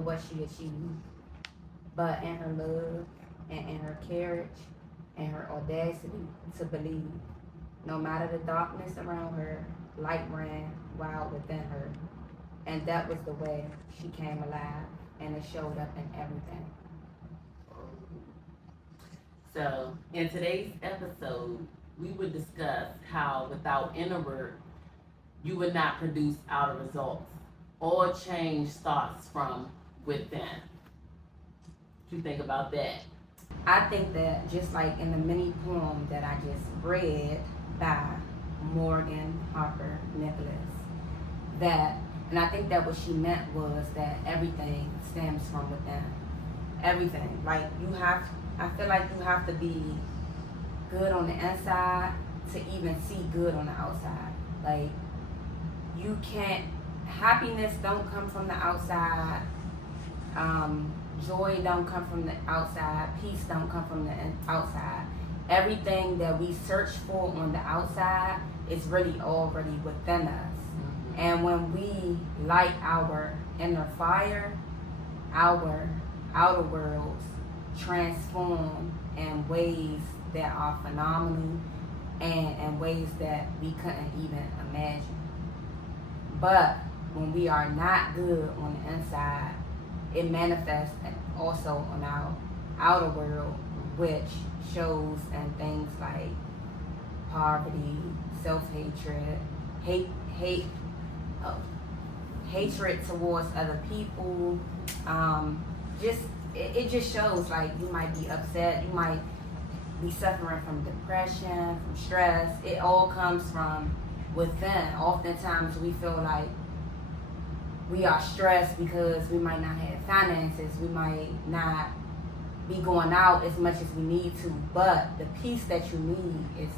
for what she achieved, but in her love and in her courage and her audacity to believe. No matter the darkness around her, light ran wild within her. And that was the way she came alive, and it showed up in everything. So, in today's episode, we would discuss how without inner work, you would not produce outer results. All change starts from within. What do you think about that? I think that just like in the mini poem that I just read by Morgan Harper Nicholas, that, and I think that what she meant was that everything stems from within. Everything. Like I feel like you have to be good on the inside to even see good on the outside. Like you can't, happiness don't come from the outside. Joy don't come from the outside. Peace don't come from the outside. Everything that we search for on the outside is really already within us. Mm-hmm. And when we light our inner fire, our outer worlds transform in ways that are phenomenal and in ways that we couldn't even imagine. But when we are not good on the inside, it manifests also on our outer world, which shows in things like poverty, self-hatred, hatred towards other people. It just shows like you might be upset, you might be suffering from depression, from stress. It all comes from within. Oftentimes we feel like we are stressed because we might not have finances, we might not be going out as much as we need to, but the peace that you need is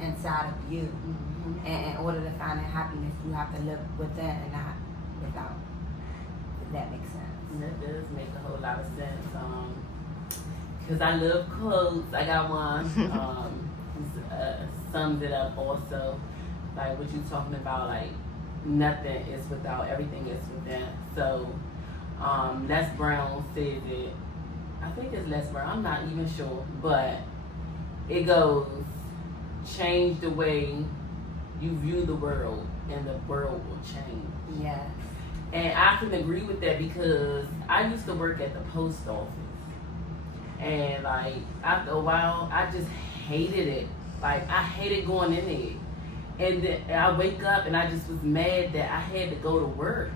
inside of you. Mm-hmm. And in order to find that happiness, you have to live within and not without. If that makes sense. That does make a whole lot of sense. Because I love quotes. I got one. Sums it up also. Like what you talking about, like nothing is without, everything is within. So Les Brown says it. I think it's Les Brown, I'm not even sure, but it goes, change the way you view the world and the world will change. Yes. And I can agree with that because I used to work at the post office. And like after a while, I just hated it. Like I hated going in there. And then I wake up and I just was mad that I had to go to work.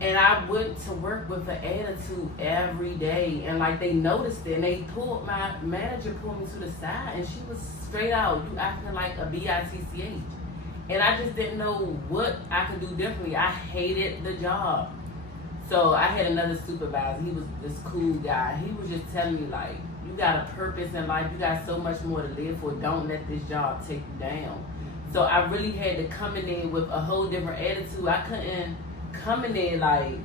And I went to work with an attitude every day. And like they noticed it and they my manager pulled me to the side and she was straight out, you acting like a bitch. And I just didn't know what I could do differently. I hated the job. So I had another supervisor. He was this cool guy. He was just telling me like, you got a purpose in life. You got so much more to live for. Don't let this job take you down. So I really had to come in there with a whole different attitude. I couldn't come in there like,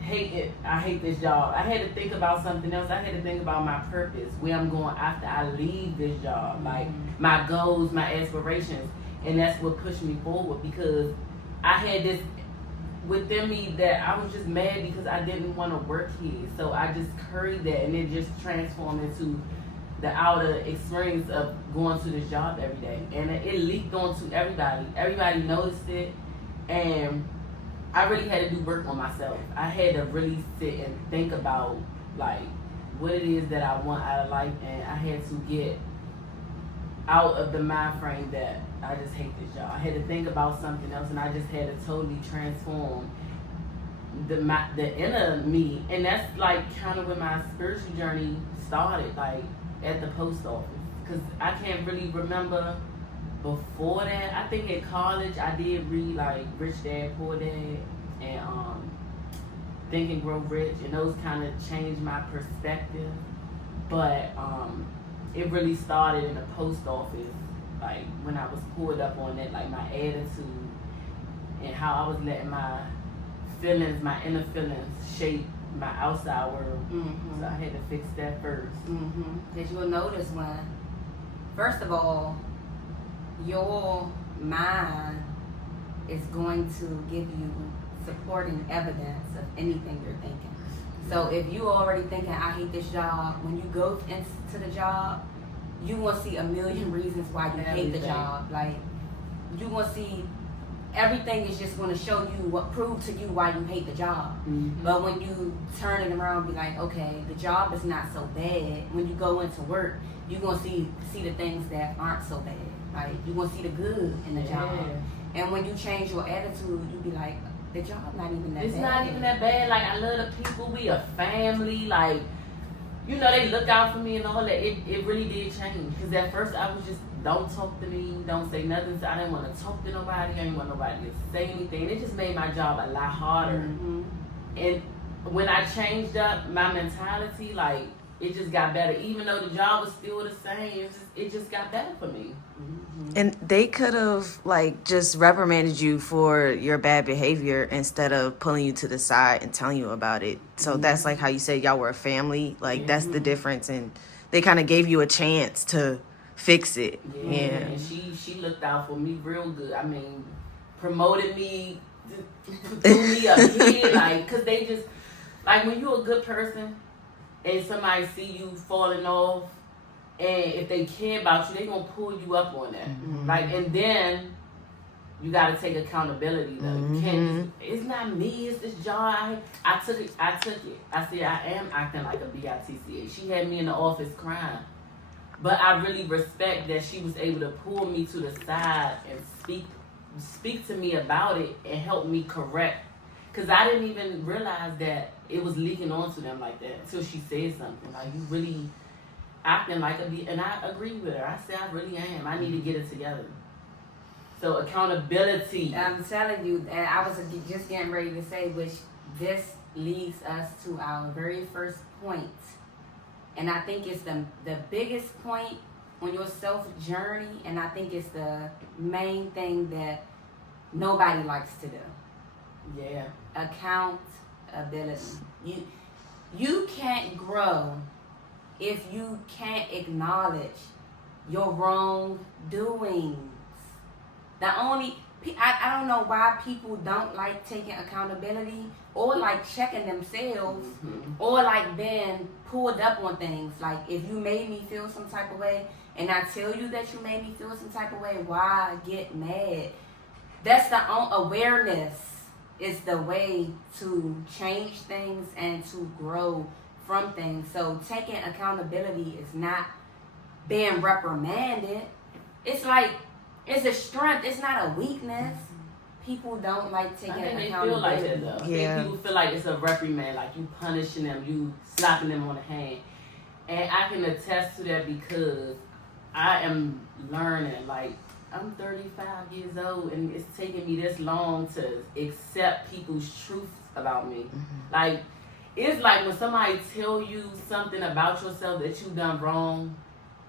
hate it. I hate this job. I had to think about something else. I had to think about my purpose, where I'm going after I leave this job. Like my goals, my aspirations. And that's what pushed me forward because I had this within me that I was just mad because I didn't want to work here. So I just curried that and it just transformed into the outer experience of going to this job every day. And it leaked onto everybody. Everybody noticed it. And I really had to do work on myself. I had to really sit and think about like what it is that I want out of life. And I had to get out of the mind frame that I just hate this job. I had to think about something else, and I just had to totally transform the inner me, and that's like kind of when my spiritual journey started, like at the post office. Cause I can't really remember before that. I think at college I did read like Rich Dad Poor Dad and Think and Grow Rich, and those kind of changed my perspective. But it really started in the post office. Like when I was pulled up on that, like my attitude and how I was letting my feelings, my inner feelings shape my outside world. Mm-hmm. So I had to fix that first. Because you'll notice when, first of all, your mind is going to give you supporting evidence of anything you're thinking. So if you already thinking, I hate this job, when you go into the job, you want to see a million reasons why you hate the job. Like, you want to see everything is just going to show you prove to you why you hate the job. Mm-hmm. But when you turn it around and be like, okay, the job is not so bad. When you go into work, you're going to see the things that aren't so bad. Like, you're going to see the good in the job. And when you change your attitude, you be like, the job not even that bad. It's not even that bad. Like, I love the people. We a family. Like, you know, they look out for me and all that. It really did change. Because at first I was just, don't talk to me, don't say nothing. So I didn't want to talk to nobody. I didn't want nobody to say anything. It just made my job a lot harder. Mm-hmm. And when I changed up my mentality, like, it just got better. Even though the job was still the same, it just got better for me. Mm-hmm. And they could have, like, just reprimanded you for your bad behavior instead of pulling you to the side and telling you about it. So that's like how you said y'all were a family. Like, that's the difference. And they kind of gave you a chance to fix it. Yeah. And she looked out for me real good. I mean, promoted me, threw me up here. Like, because they just, like, when you're a good person and somebody see you falling off, and if they care about you, they gonna pull you up on that. Mm-hmm. Like, and then you gotta take accountability though. You can't just, it's not me, it's this job. I took it. I said, I am acting like a bitch. She had me in the office crying. But I really respect that she was able to pull me to the side and speak to me about it and help me correct. Cause I didn't even realize that it was leaking onto them like that until she said something. Like, you really acting like a bitch, and I agree with her. I said, I really am. I need to get it together. So accountability. I'm telling you, and I was just getting ready to say, which this leads us to our very first point. And I think it's the biggest point on your self journey, and I think it's the main thing that nobody likes to do. Yeah. Accountability. You can't grow if you can't acknowledge your wrongdoings. I don't know why people don't like taking accountability or like checking themselves or like being pulled up on things. Like, if you made me feel some type of way and I tell you that you made me feel some type of way, why get mad? That's the awareness is the way to change things and to grow from things. So taking accountability is not being reprimanded. It's like, it's a strength. It's not a weakness. People don't like taking accountability. I think they feel like that though. Yeah. People feel like it's a reprimand, like you punishing them, you slapping them on the hand. And I can attest to that because I am learning. Like, I'm 35 years old and it's taking me this long to accept people's truths about me. Like, it's like when somebody tell you something about yourself that you done wrong,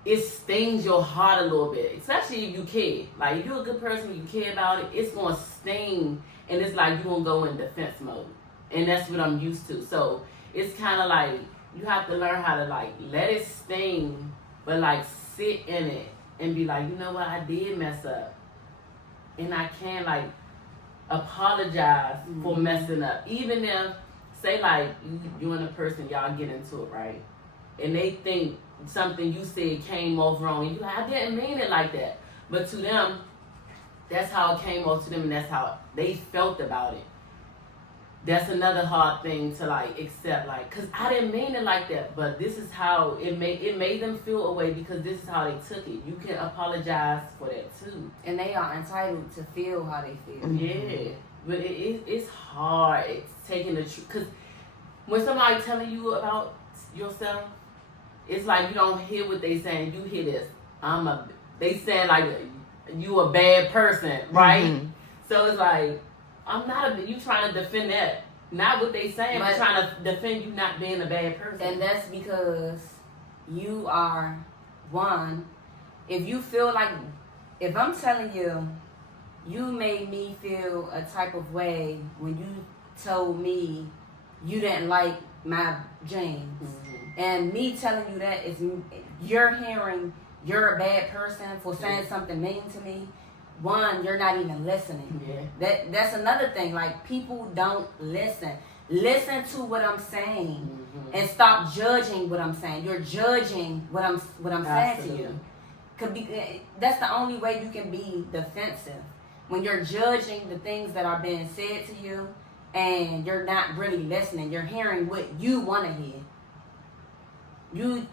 it stings your heart a little bit, especially if you care. Like, if you're a good person, you care about it, it's going to sting, and it's like you're going to go in defense mode. And that's what I'm used to. So it's kind of like you have to learn how to, like, let it sting, but, like, sit in it and be like, you know what, I did mess up. And I can, like, apologize for messing up. Even if, say, like, you and a person, y'all get into it, right? And they think something you said came off wrong. And you're like, I didn't mean it like that. But to them, that's how it came off to them, and that's how they felt about it. That's another hard thing to, like, accept, like, because I didn't mean it like that, but this is how it made them feel a way because this is how they took it. You can apologize for that too. And they are entitled to feel how they feel. Yeah, but it's hard. It's taking the truth, because when somebody telling you about yourself, it's like you don't hear what they saying. You hear this. They saying like you a bad person, right? So it's like, you trying to defend that. Not what they saying, but trying to defend you not being a bad person. And that's because you are one. If you feel like, if I'm telling you, you made me feel a type of way when you told me you didn't like my jeans. And me telling you that is, you're hearing you're a bad person for saying something mean to me. one, you're not even listening. Yeah. That's another thing. Like, people don't listen. Listen to what I'm saying and stop judging what I'm saying. You're judging what I'm saying to you. That's the only way you can be defensive. When you're judging the things that are being said to you and you're not really listening. You're hearing what you want to hear. You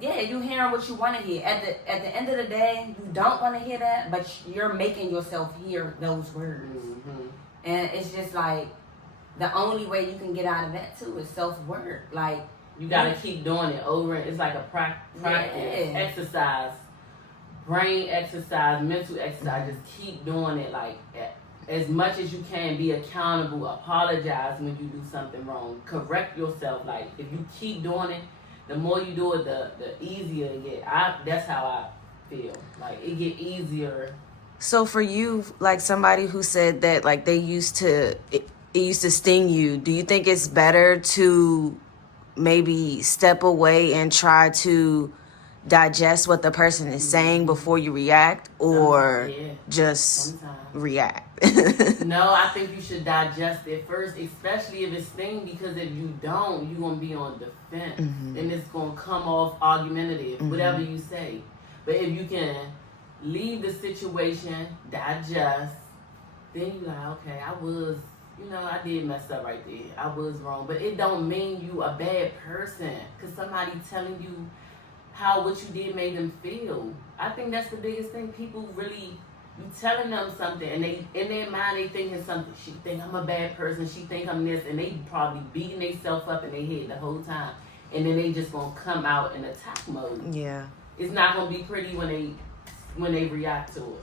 hearing what you want to hear. At the end of the day, you don't want to hear that, but you're making yourself hear those words. And it's just like, the only way you can get out of that too is self-work. Like, you gotta keep doing it over. It's like a practice, exercise, brain exercise, mental exercise. Just keep doing it. Like, as much as you can, be accountable. Apologize when you do something wrong. Correct yourself. Like, if you keep doing it, the more you do it, the easier it get. That's how I feel. Like, it get easier. So for you, like somebody who said that, like, they used to. It used to sting you. Do you think it's better to maybe step away and try to digest what the person is saying before you react, or just react? No, I think you should digest it first, especially if it's sting, because if you don't, you're going to be on defense. And it's going to come off argumentative, whatever you say. But if you can leave the situation, digest, then you're like, okay, I did mess up right there. I was wrong. But it don't mean you a bad person because somebody telling you how what you did made them feel. I think that's the biggest thing. People really, you telling them something and they in their mind they thinking something. She think I'm a bad person. She think I'm this. And they probably beating themselves up in their head the whole time. And then they just going to come out in attack mode. Yeah. It's not going to be pretty when they react to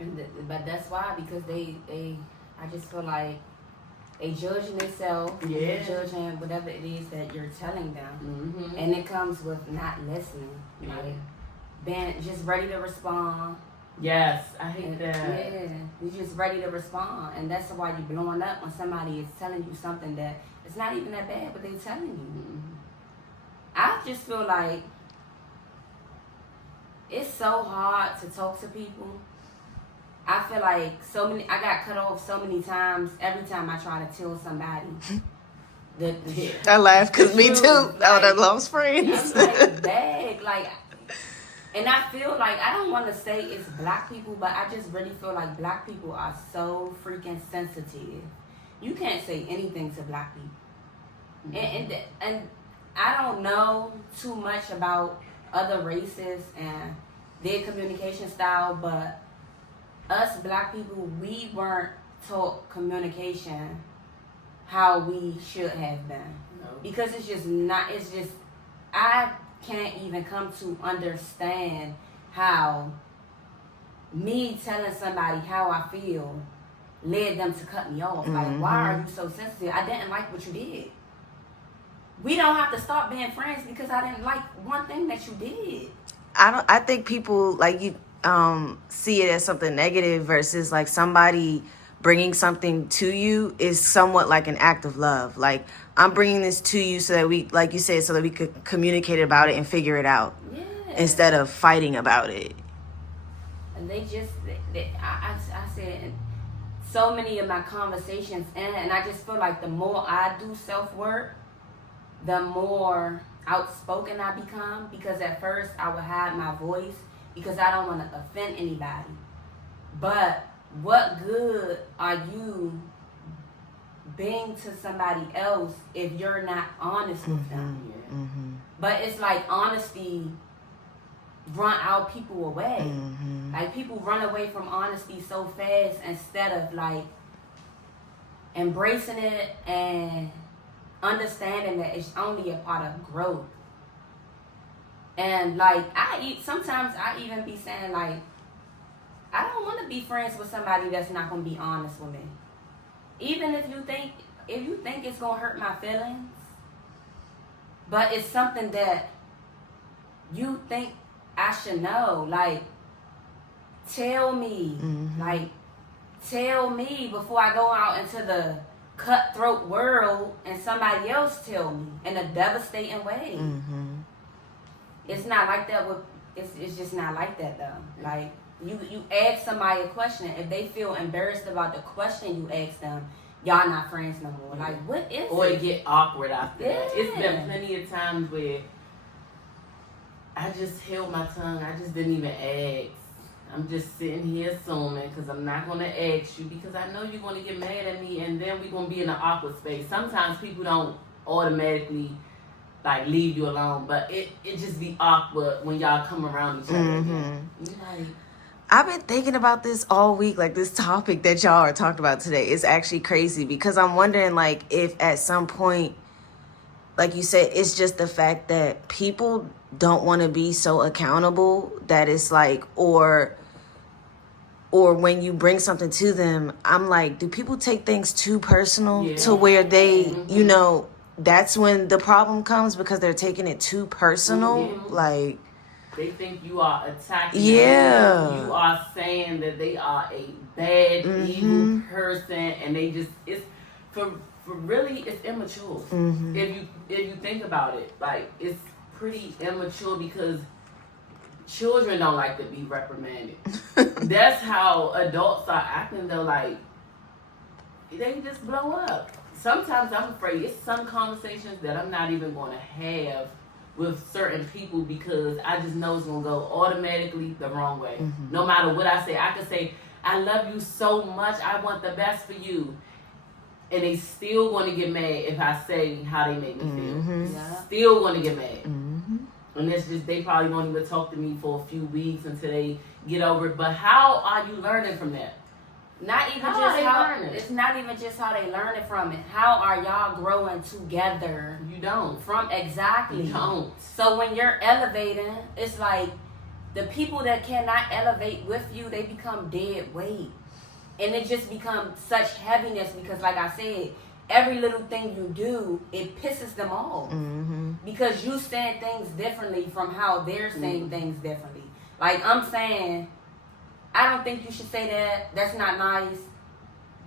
it. But that's why, because I just feel like they judging themselves, judging whatever it is that you're telling them, and it comes with not listening, like being just ready to respond. Yes, I hate that. Yeah, you're just ready to respond, and that's why you're blowing up when somebody is telling you something that it's not even that bad, but they're telling you. I just feel like it's so hard to talk to people. I feel like I got cut off so many times every time I try to tell somebody. I laugh because me too. I lost friends. I'm like, bag, like, and I feel like, I don't want to say it's black people, but I just really feel like black people are so freaking sensitive. You can't say anything to black people. And I don't know too much about other races and their communication style, but us black people, we weren't taught communication how we should have been. No. Because I can't even come to understand how me telling somebody how I feel led them to cut me off. Like, why are you so sensitive? I didn't like what you did. We don't have to stop being friends because I didn't like one thing that you did. I think people like you see it as something negative versus like somebody bringing something to you is somewhat like an act of love. Like, I'm bringing this to you so that we, like you said, so that we could communicate about it and figure it out instead of fighting about it. And I said so many of my conversations, and I just feel like the more I do self-work, the more outspoken I become, because at first I would hide my voice because I don't want to offend anybody. But what good are you being to somebody else if you're not honest with them? But it's like honesty run our people away. Like, people run away from honesty so fast instead of like embracing it and understanding that it's only a part of growth. And like, sometimes I even be saying like, I don't want to be friends with somebody that's not going to be honest with me. Even if you think it's going to hurt my feelings, but it's something that you think I should know. Like, tell me. Like, tell me before I go out into the cutthroat world and somebody else tell me in a devastating way. It's not like that it's just not like that though. Like, You ask somebody a question. If they feel embarrassed about the question you ask them, y'all not friends no more. Like, what is or it? it get awkward after that. Yeah. It's been plenty of times where I just held my tongue. I just didn't even ask. I'm just sitting here assuming because I'm not going to ask you because I know you're going to get mad at me and then we're going to be in an awkward space. Sometimes people don't automatically like leave you alone, but it just be awkward when y'all come around each other again. Like, I've been thinking about this all week. Like, this topic that y'all are talking about today is actually crazy because I'm wondering, like, if at some point, like you said, it's just the fact that people don't want to be so accountable that it's like, or when you bring something to them, I'm like, do people take things too personal to where they, you know, that's when the problem comes because they're taking it too personal. Like, they think you are attacking them. You are saying that they are a bad, evil person, and they just, it's for really, it's immature. If you think about it, like, it's pretty immature because children don't like to be reprimanded. That's how adults are acting though, like, they just blow up. Sometimes I'm afraid it's some conversations that I'm not even going to have with certain people because I just know it's going to go automatically the wrong way. No matter what I say, I could say, I love you so much, I want the best for you. And they still going to get mad if I say how they make me feel. Still going to get mad. And it's just, they probably won't even talk to me for a few weeks until they get over it. But how are you learning from that? Not even just how it's not even just how they learn it from it. How are y'all growing together? You don't. From exactly. You don't. So when you're elevating, it's like the people that cannot elevate with you, they become dead weight. And it just becomes such heaviness because, like I said, every little thing you do, it pisses them off. Because you saying things differently from how they're saying things differently. Like, I'm saying, I don't think you should say that. That's not nice.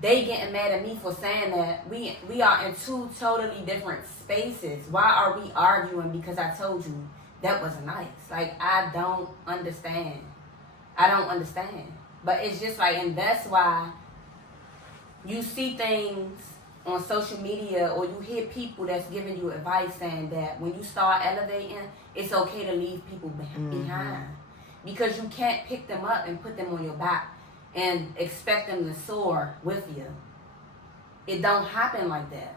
They getting mad at me for saying that. We are in two totally different spaces. Why are we arguing because I told you that wasn't nice? Like, I don't understand. But it's just like, and that's why you see things on social media or you hear people that's giving you advice saying that when you start elevating, it's okay to leave people behind. Because you can't pick them up and put them on your back and expect them to soar with you. It don't happen like that.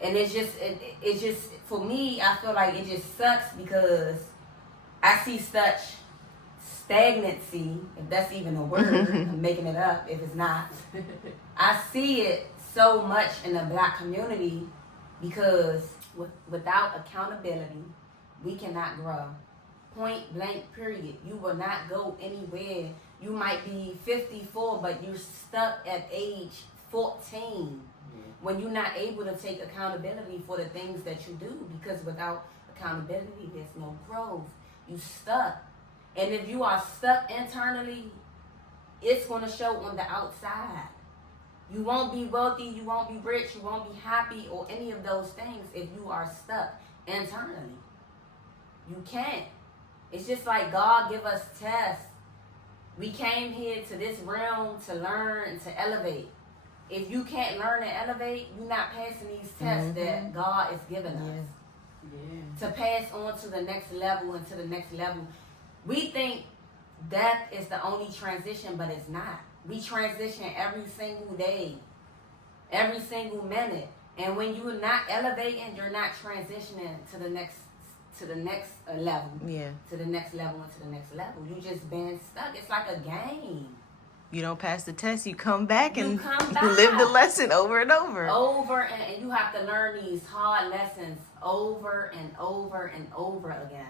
And it's just, for me, I feel like it just sucks because I see such stagnancy, if that's even a word, I'm making it up if it's not. I see it so much in the black community because without accountability, we cannot grow. Point blank, period. You will not go anywhere. You might be 54, but you're stuck at age 14 when you're not able to take accountability for the things that you do, because without accountability, there's no growth. You stuck. And if you are stuck internally, it's going to show on the outside. You won't be wealthy, you won't be rich, you won't be happy or any of those things if you are stuck internally. You can't. It's just like God give us tests. We came here to this realm to learn and to elevate. If you can't learn and elevate, you're not passing these tests that God is giving us. To pass on to the next level and to the next level. We think death is the only transition, but it's not. We transition every single day, every single minute. And when you're not elevating, you're not transitioning to the next level. To the next level and to the next level. You just been stuck. It's like a game. You don't pass the test, you come back and live the lesson over and over. And you have to learn these hard lessons over and over and over again.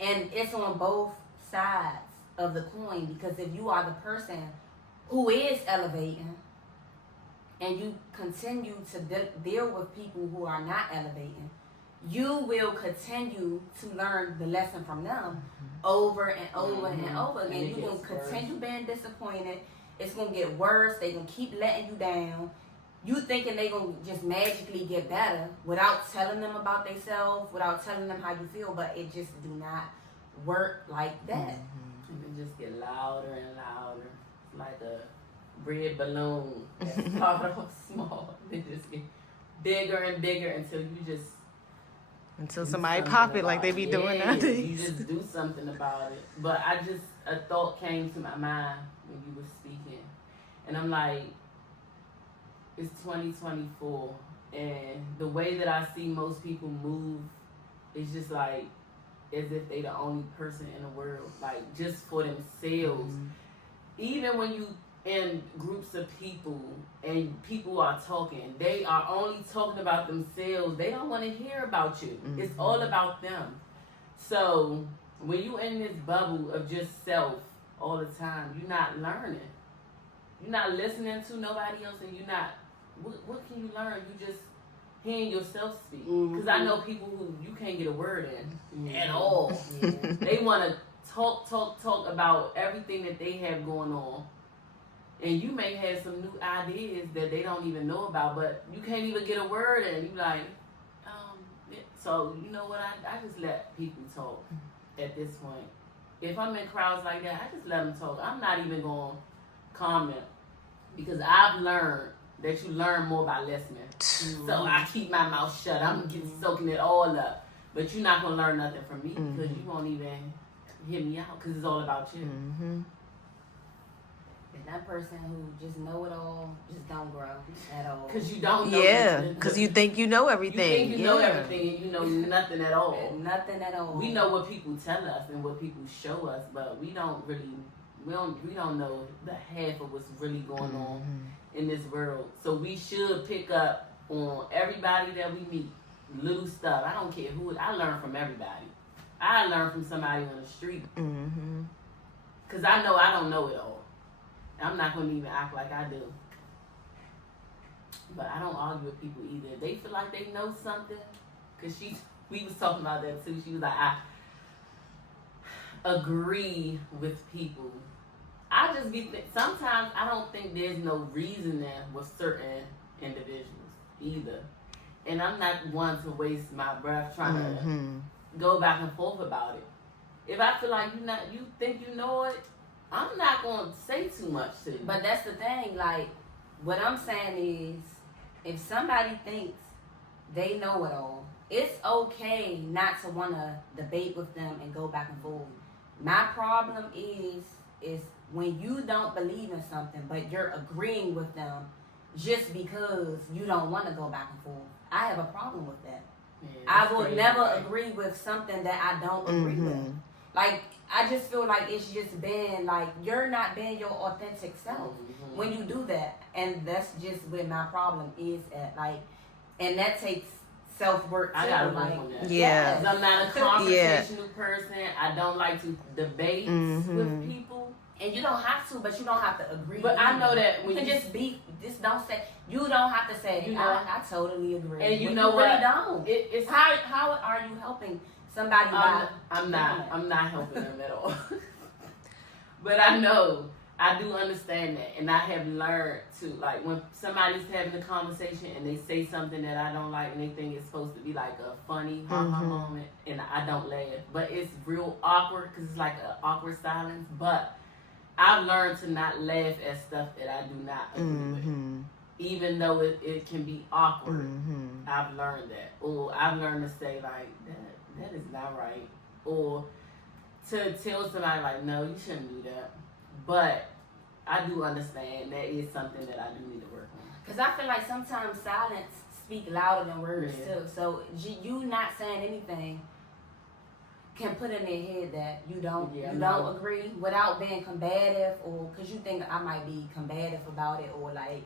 And it's on both sides of the coin, because if you are the person who is elevating and you continue to deal with people who are not elevating, you will continue to learn the lesson from them over and over and over again. You're going to continue being disappointed. It's going to get worse. They're going to keep letting you down. You thinking they're going to just magically get better without telling them about themselves, without telling them how you feel, but it just do not work like that. And it just get louder and louder, like a red balloon that started off small. It just get bigger and bigger until somebody pop it like they be doing nowadays. You just do something about it. But a thought came to my mind when you were speaking, and I'm like, it's 2024, and the way that I see most people move is just like as if they the only person in the world, like just for themselves. Even when you in groups of people and people are talking, they are only talking about themselves. They don't want to hear about you. It's all about them. So when you in this bubble of just self all the time, you're not learning. You're not listening to nobody else, and you're not. What can you learn? You just hearing yourself speak. Because I know people who you can't get a word in at all. They want to talk about everything that they have going on. And you may have some new ideas that they don't even know about, but you can't even get a word in. You like, so you know what? I just let people talk at this point. If I'm in crowds like that, I just let them talk. I'm not even going to comment because I've learned that you learn more by listening. So I keep my mouth shut. I'm soaking it all up. But you're not going to learn nothing from me because you won't even hear me out because it's all about you. And that person who just know it all just don't grow at all. Because you don't know. Yeah, because you think you know everything. You think you know everything and you know nothing at all. Nothing at all. We know what people tell us and what people show us, but we don't know the half of what's really going on in this world. So we should pick up on everybody that we meet. Little stuff. I don't care who. I learn from everybody. I learn from somebody on the street. Because I know I don't know it all. I'm not going to even act like I do. But I don't argue with people either. If they feel like they know something, because we was talking about that too. She was like, I agree with people. I just sometimes I don't think there's no reasoning with certain individuals either. And I'm not one to waste my breath trying to go back and forth about it. If I feel like you think you know it, I'm not going to say too much to you. But that's the thing. Like, what I'm saying is, if somebody thinks they know it all, it's okay not to want to debate with them and go back and forth. My problem is when you don't believe in something, but you're agreeing with them just because you don't want to go back and forth. I have a problem with that. Yeah, I will never agree with something that I don't agree with. Like, I just feel like it's just been, like, you're not being your authentic self when you do that. And that's just where my problem is at. Like, and that takes self-work too. I gotta like, work on that. Yeah. Because I'm not a confrontational person. I don't like to debate with people. And you don't have to, but you don't have to agree. But I know that when you can just don't say, you don't have to say, you know, I totally agree. And you know what? Really don't. It's how are you helping somebody? I'm not helping them at all. But I know, I do understand that, and I have learned to, like, when somebody's having a conversation and they say something that I don't like and they think it's supposed to be like a funny moment, and I don't laugh, but it's real awkward because it's like an awkward silence. But I've learned to not laugh at stuff that I do not agree with. Even though it can be awkward. I've learned that. Or I've learned to say, like, that is not right. Or to tell somebody, like, no, you shouldn't do that. But I do understand that is something that I do need to work on. Because I feel like sometimes silence speak louder than words, too. So you not saying anything can put in their head that you don't agree without being combative, or because you think I might be combative about it or like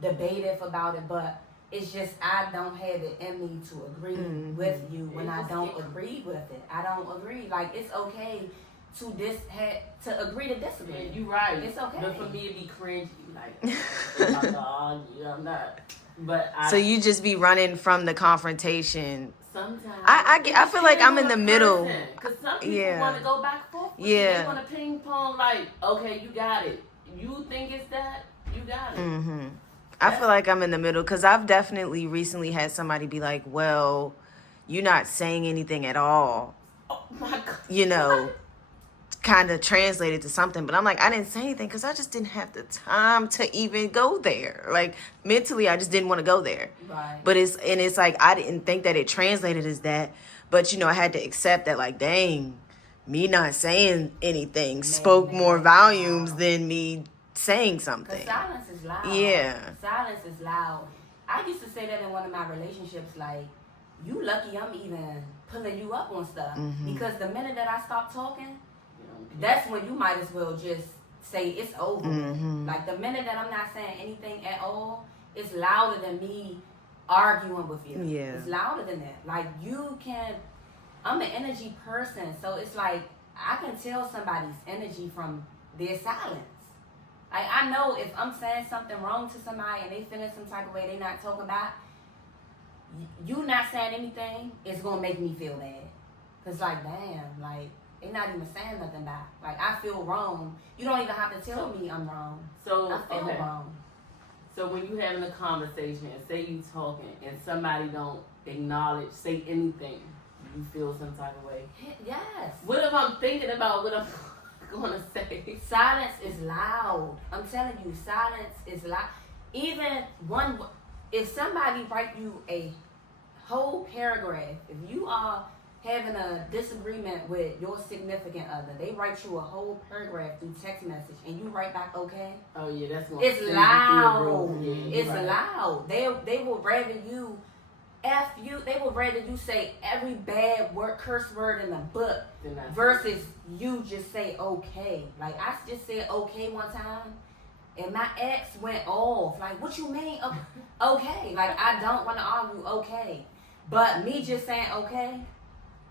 debative about it, but it's just I don't have it in me to agree with you when I don't agree with it. I don't agree. Like, it's okay to agree to disagree. Yeah, you're right. It's okay. But for me, it'd be cringy. Like, I'm not gonna argue. I'm not. But so you just be running from the confrontation. Sometimes I feel like I'm in the middle. Because some people want to go back and forth. They want to ping pong. Like, okay, you got it. You think it's that? You got it. I feel like I'm in the middle because I've definitely recently had somebody be like, well, you're not saying anything at all. Oh my God. you know, kind of translated to something. But I'm like, I didn't say anything because I just didn't have the time to even go there. Like, mentally, I just didn't want to go there. Right. But it's like, I didn't think that it translated as that. But, you know, I had to accept that, like, dang, me not saying anything spoke more volumes than me saying something. Because silence is loud. Yeah. Silence is loud. I used to say that in one of my relationships, like, you lucky I'm even pulling you up on stuff. Mm-hmm. Because the minute that I stop talking, that's when you might as well just say it's over. Mm-hmm. Like, the minute that I'm not saying anything at all, it's louder than me arguing with you. Yeah. It's louder than that. Like, I'm an energy person, so it's like I can tell somebody's energy from their silence. Like, I know if I'm saying something wrong to somebody and they feeling some type of way they not talking about, you not saying anything, it's gonna make me feel bad. Cause like, damn, like, they not even saying nothing back. Like, I feel wrong. You don't even have to tell me I'm wrong. So, I feel wrong. So when you having a conversation and say you talking and somebody don't acknowledge, say anything, you feel some type of way. Yes. What if I'm thinking about what I'm gonna say? Silence is loud. I'm telling you, silence is loud. Even if somebody write you a whole paragraph, if you are having a disagreement with your significant other, they write you a whole paragraph through text message, and you write back, okay? Oh yeah, that's what it's loud. Yeah, it's right. loud. They will rather you F you. They would rather you say every bad word, curse word in the book versus you just say okay. Like, I just said okay one time, and my ex went off. Like, what you mean? Okay. Like, I don't want to argue. Okay, but me just saying okay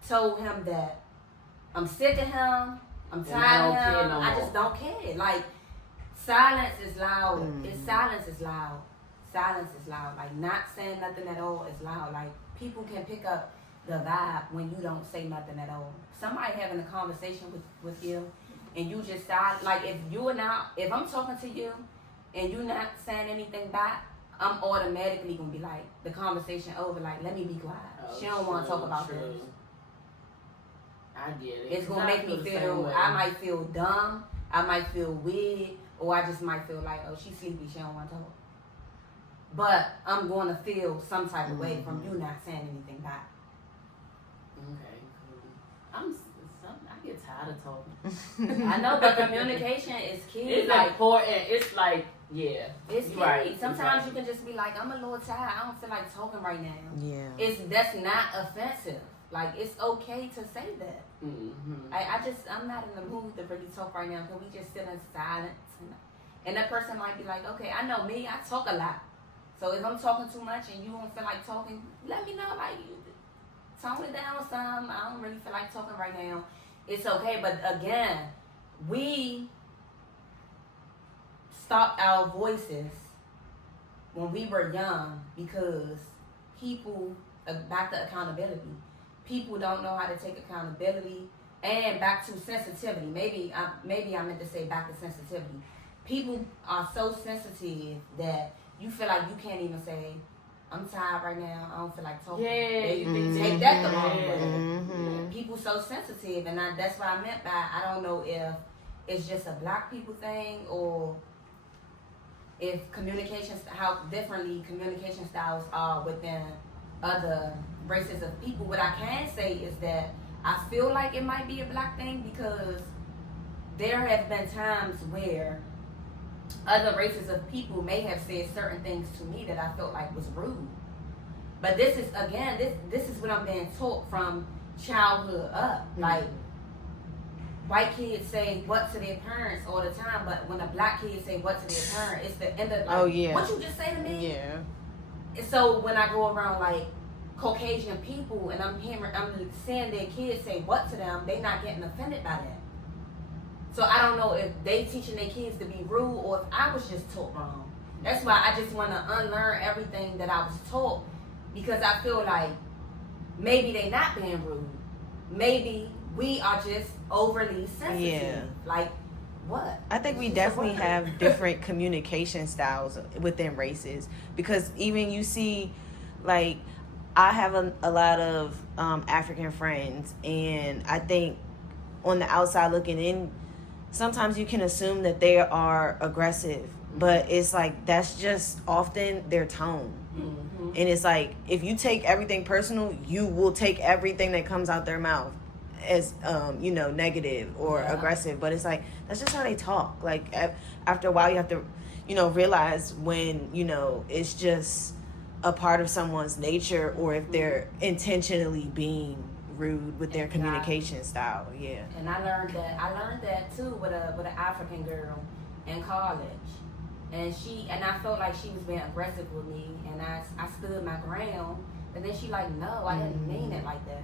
told him that I'm sick of him. I'm tired of him. No I just don't care. Like, silence is loud. Silence is loud. Silence is loud. Like, not saying nothing at all is loud. Like, people can pick up the vibe when you don't say nothing at all. Somebody having a conversation with you and you just silent. Like, if I'm talking to you and you're not saying anything back, I'm automatically gonna be like, the conversation over. Like, let me be quiet. She don't want to talk about this. I get it. It's gonna make me feel. I might feel dumb. I might feel weird, or I just might feel like, oh, she's sleepy. She don't want to talk. But I'm going to feel some type of way from you not saying anything back. Okay, cool. I get tired of talking. I know, but communication is key. It's like, important. It's like, yeah. It's key. Right. Sometimes you can just be like, I'm a little tired. I don't feel like talking right now. Yeah. That's not offensive. Like, it's okay to say that. Mm-hmm. I'm not in the mood to really talk right now. Can we just sit in silence? And that person might be like, okay, I know me. I talk a lot. So if I'm talking too much and you don't feel like talking, let me know. Like, tone it down some. I don't really feel like talking right now. It's okay. But again, we stopped our voices when we were young because people, back to accountability, people don't know how to take accountability, and back to sensitivity. Maybe I meant to say back to sensitivity. People are so sensitive that you feel like you can't even say, I'm tired right now, I don't feel like talking. Yeah, they take that the wrong way. People so sensitive, and that's what I meant by, I don't know if it's just a black people thing or if how differently communication styles are within other races of people. What I can say is that I feel like it might be a black thing because there have been times where other races of people may have said certain things to me that I felt like was rude. But this is, again, this is what I'm being taught from childhood up. Like, white kids say what to their parents all the time, but when a black kid say what to their parent, it's the end of, like, oh, yeah. What you just say to me? Yeah. And so when I go around, like, Caucasian people and I'm seeing their kids say what to them, they not getting offended by that. So I don't know if they teaching their kids to be rude or if I was just taught wrong. That's why I just want to unlearn everything that I was taught, because I feel like maybe they not being rude. Maybe we are just overly sensitive. Yeah. Like, what? I think we definitely have different communication styles within races, because even you see, like, I have a lot of African friends, and I think on the outside looking in, sometimes you can assume that they are aggressive, but it's like that's just often their tone. Mm-hmm. And it's like if you take everything personal, you will take everything that comes out their mouth as negative or aggressive. But it's like that's just how they talk. Like after a while, you have to realize when it's just a part of someone's nature, or if they're intentionally being rude with their communication style. Yeah. And I learned that too with an African girl in college, and I felt like she was being aggressive with me, and I stood my ground, and then she like, no, I didn't mean it like that,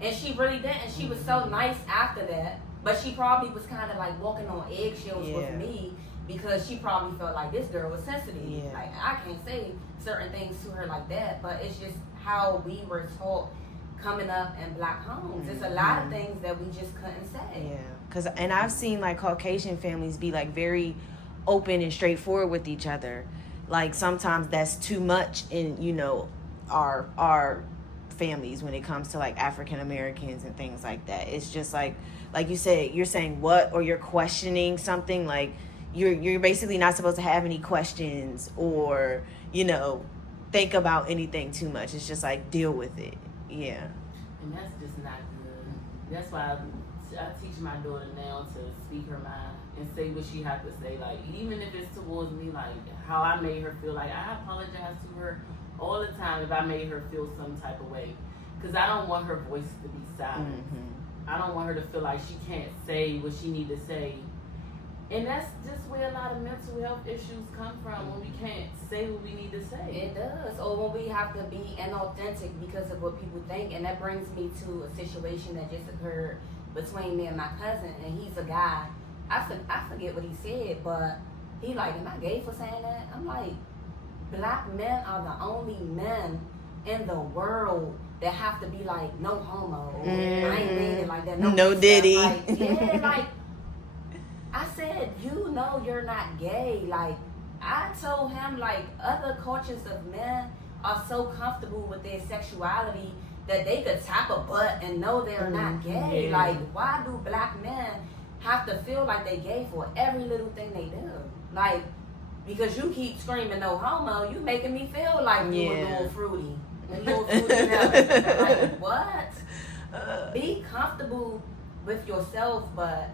and she really did, and she was so nice after that, but she probably was kind of like walking on eggshells with me, because she probably felt like this girl was sensitive. Yeah. Like I can't say certain things to her like that, but it's just how we were taught coming up in Black homes. There's a lot of things that we just couldn't say. Yeah, and I've seen like Caucasian families be like very open and straightforward with each other. Like sometimes that's too much in our families when it comes to like African Americans and things like that. It's just like you said, you're saying what, or you're questioning something, like you're basically not supposed to have any questions or think about anything too much. It's just like deal with it. Yeah. And that's just not good. That's why I teach my daughter now to speak her mind and say what she has to say. Like, even if it's towards me, like how I made her feel. Like, I apologize to her all the time if I made her feel some type of way. Because I don't want her voice to be silent. Mm-hmm. I don't want her to feel like she can't say what she need to say. And that's just where a lot of mental health issues come from, when we can't say what we need to say. It does. Or when we have to be inauthentic because of what people think. And that brings me to a situation that just occurred between me and my cousin. And he's a guy. I forget what he said, but he like, am I gay for saying that? I'm like, Black men are the only men in the world that have to be like, no homo. I ain't made it like that. No Diddy. Like, yeah, like, I said, you're not gay. Like, I told him, like, other cultures of men are so comfortable with their sexuality that they could tap a butt and know they're not gay. Like, why do Black men have to feel like they gay for every little thing they do? Like, because you keep screaming no homo, you making me feel like you a little fruity. Like, what? Be comfortable with yourself, but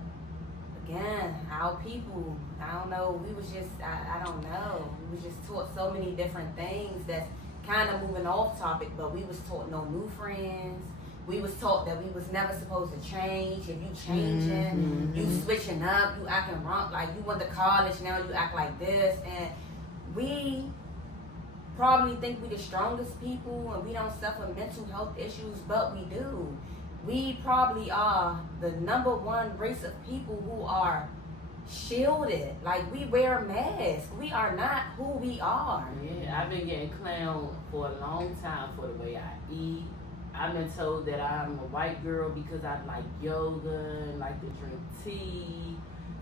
again, our people, I don't know, we was just, I don't know. We was just taught so many different things that's kind of moving off topic, but we was taught no new friends. We was taught that we was never supposed to change. If you changing, you switching up, you acting wrong, like you went to college, now you act like this. And we probably think we the strongest people and we don't suffer mental health issues, but we do. We probably are the number one race of people who are shielded. Like, we wear masks. We are not who we are. Yeah, I've been getting clowned for a long time for the way I eat. I've been told that I'm a white girl because I like yoga and like to drink tea.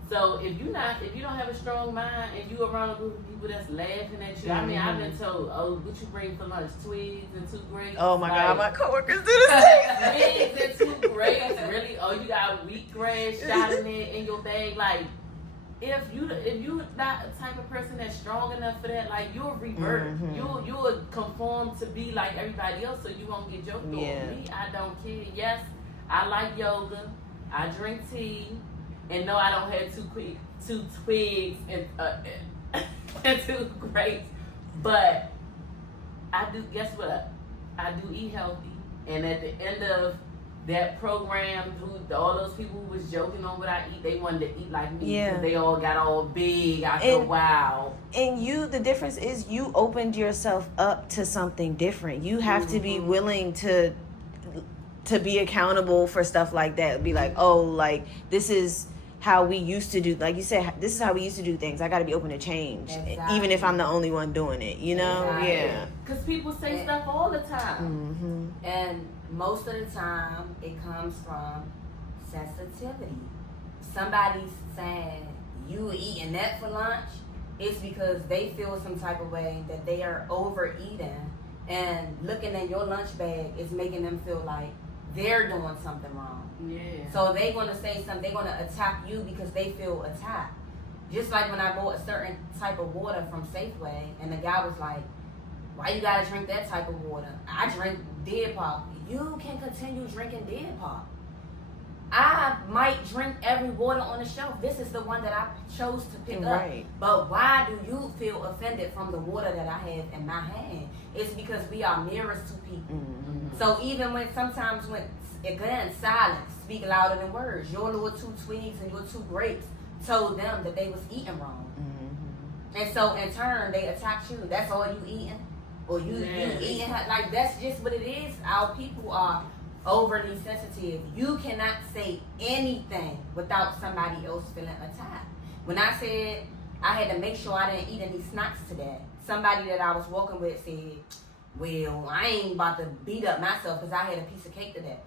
So if you don't have a strong mind and you around a group of people that's laughing at you, I mean, I've been told, oh, what you bring for lunch? Twigs and 2 grapes? Oh my God, my coworkers do the same. Twigs and 2 grapes, really? Oh, you got wheatgrass shot in your bag? Like, if you not the type of person that's strong enough for that, like, you'll revert. You'll conform to be like everybody else, so you won't get joked on. Me, I don't care. Yes, I like yoga. I drink tea. And no, I don't have 2 twigs and 2 grapes. But I do, guess what? I do eat healthy. And at the end of that program, all those people who was joking on what I eat, they wanted to eat like me. Yeah. They all got all big. I said, wow. And the difference is you opened yourself up to something different. You have to be willing to be accountable for stuff like that. Be like, oh, like, this is how we used to do, like you said, this is how we used to do things. I got to be open to change, even if I'm the only one doing it, Yeah. Because people say stuff all the time. And most of the time, it comes from sensitivity. Somebody's saying, you eating that for lunch, it's because they feel some type of way that they are overeating and looking at your lunch bag is making them feel like they're doing something wrong. Yeah. So they're gonna say something. They're gonna attack you because they feel attacked. Just like when I bought a certain type of water from Safeway, and the guy was like, "Why you gotta drink that type of water? I drink Dead Pop." You can continue drinking Dead Pop. I might drink every water on the shelf. This is the one that I chose to pick up. But why do you feel offended from the water that I have in my hand? It's because we are mirrors to people. Mm-hmm. So even when sometimes when, again, silence speak louder than words. Your little 2 twigs and your 2 grapes told them that they was eating wrong. Mm-hmm. And so in turn, they attacked you. That's all you eating? Or you eating, like that's just what it is. Our people are overly sensitive. You cannot say anything without somebody else feeling attacked. When I said I had to make sure I didn't eat any snacks today, somebody that I was walking with said, "Well, I ain't about to beat up myself because I had a piece of cake today."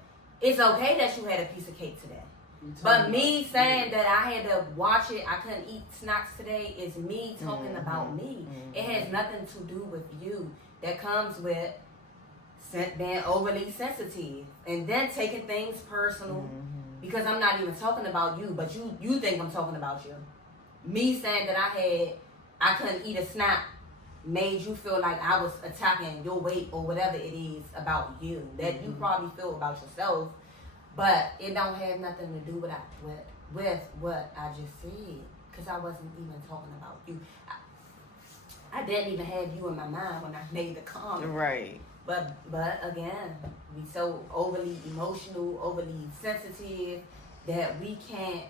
It's okay that you had a piece of cake today. But me saying that I had to watch it, I couldn't eat snacks today, is me talking about me. It has nothing to do with you. That comes with being overly sensitive and then taking things personal because I'm not even talking about you, but you think I'm talking about you. Me saying that I couldn't eat a snack made you feel like I was attacking your weight or whatever it is about you that you probably feel about yourself, but it don't have nothing to do with what I just said because I wasn't even talking about you. I didn't even have you in my mind when I made the comment. Right. But again, we so overly emotional, overly sensitive that we can't.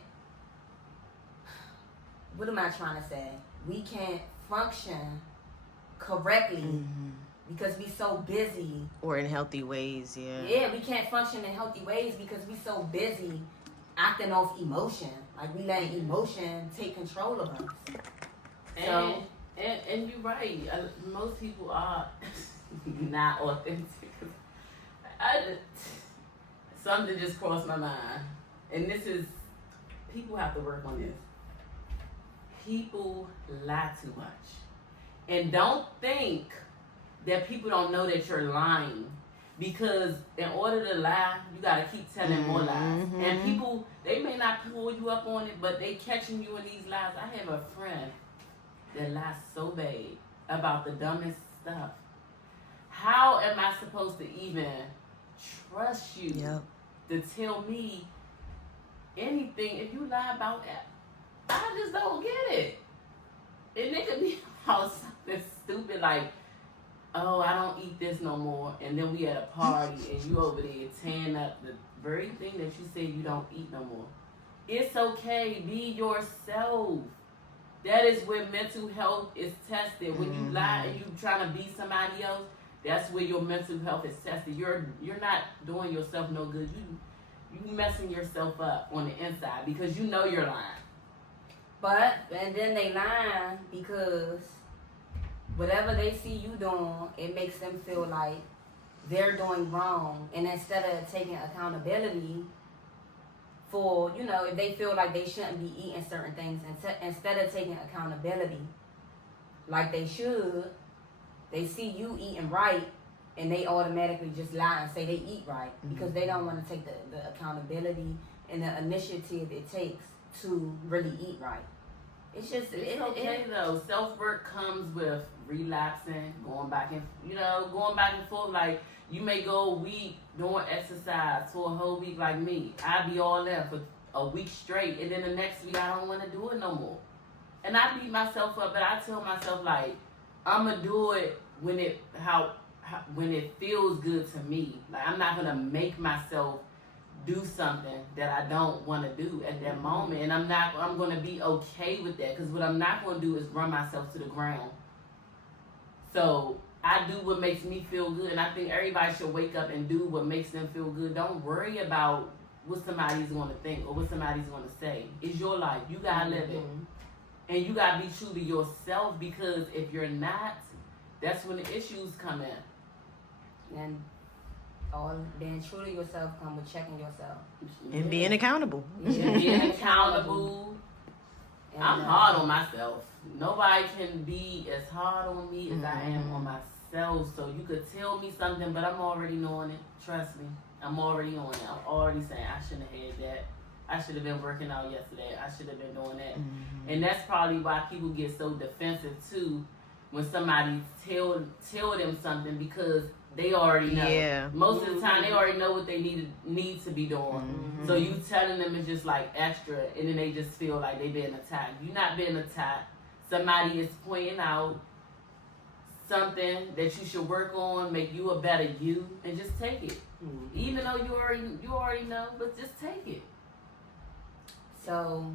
What am I trying to say? We can't function correctly because we so busy. Or in healthy ways, yeah. Yeah, we can't function in healthy ways because we so busy acting off emotion. Like we letting emotion take control of us. And you're right. Most people are not authentic. Something just crossed my mind. And this is, people have to work on this. People lie too much. And don't think that people don't know that you're lying. Because in order to lie, you got to keep telling more lies. And people, they may not pull you up on it, but they catching you in these lies. I have a friend that lies so bad about the dumbest stuff. How am I supposed to even trust you to tell me anything if you lie about that? I just don't get it. And it could be about something stupid like, "Oh, I don't eat this no more," and then we at a party and you over there tearing up the very thing that you said you don't eat no more. It's okay. Be yourself. That is where mental health is tested. When you lie and you trying to be somebody else, that's where your mental health is tested. You're not doing yourself no good. You messing yourself up on the inside because you know you're lying. And then they lying because whatever they see you doing, it makes them feel like they're doing wrong. And instead of taking accountability for, if they feel like they shouldn't be eating certain things, instead of taking accountability like they should, they see you eating right and they automatically just lie and say they eat right because they don't want to take the accountability and the initiative it takes to really eat right. It's just it's okay though. Self-work comes with relapsing, going back and forth. Like you may go a week doing exercise for a whole week like me. I be all in for a week straight, and then the next week I don't want to do it no more. And I beat myself up, but I tell myself like I'ma do it when it feels good to me. Like I'm not gonna make myself do something that I don't want to do at that moment, and I'm going to be okay with that because what I'm not going to do is run myself to the ground. So I do what makes me feel good, and I think everybody should wake up and do what makes them feel good. Don't worry about what somebody's going to think or what somebody's going to say. It's your life. You got to live it. And you got to be true to yourself because if you're not, that's when the issues come in. And all being true to yourself come with checking yourself and being accountable. Being accountable. I'm hard on myself. Nobody can be as hard on me as I am on myself. myself. So you could tell me something, but I'm already knowing it. Trust me. I'm already on it. I'm already saying I shouldn't have had that. I should have been working out yesterday. I should have been doing that. Mm-hmm. And that's probably why people get so defensive too when somebody tell them something, because they already know. Yeah. Most of the time they already know what they need to be doing. Mm-hmm. So you telling them is just like extra, and then they just feel like they being attacked. You're not being attacked. Somebody is pointing out something that you should work on, make you a better you, and just take it. Mm-hmm. Even though you already know, but just take it. So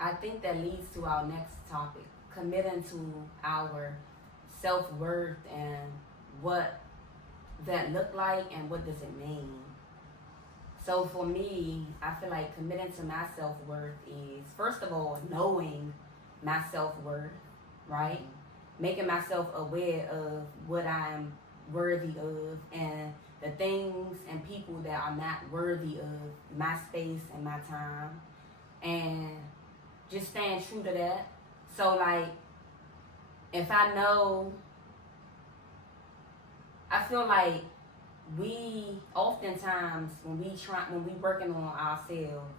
I think that leads to our next topic, committing to our self-worth and what that look like and what does it mean. So for me, I feel like committing to my self-worth is, first of all, knowing my self-worth, right? Making myself aware of what I am worthy of and the things and people that are not worthy of my space and my time, and just staying true to that. So like, if I know, I feel like we oftentimes when we working on ourselves,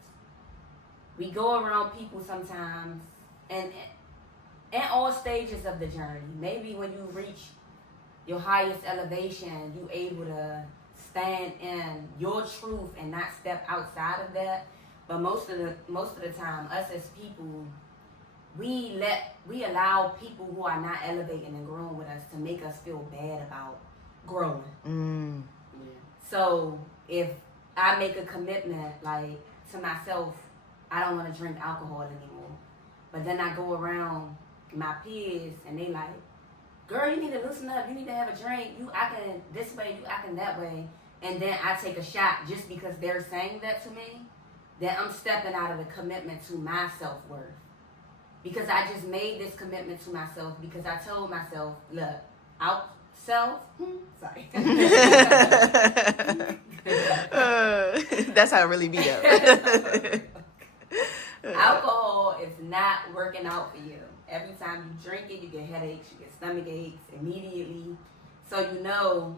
we go around people sometimes, and in all stages of the journey. Maybe when you reach your highest elevation, you able to stand in your truth and not step outside of that. But most of the time, us as people, we allow people who are not elevating and growing with us to make us feel bad about growing. Mm. Yeah. So if I make a commitment like to myself, I don't want to drink alcohol anymore. But then I go around my peers and they like, girl, you need to loosen up. You need to have a drink. You acting this way, you acting that way. And then I take a shot just because they're saying that to me. Then I'm stepping out of the commitment to my self-worth. Because I just made this commitment to myself because I told myself, look, sorry. That's how it really be though. Alcohol is not working out for you. Every time you drink it, you get headaches, you get stomach aches immediately. So you know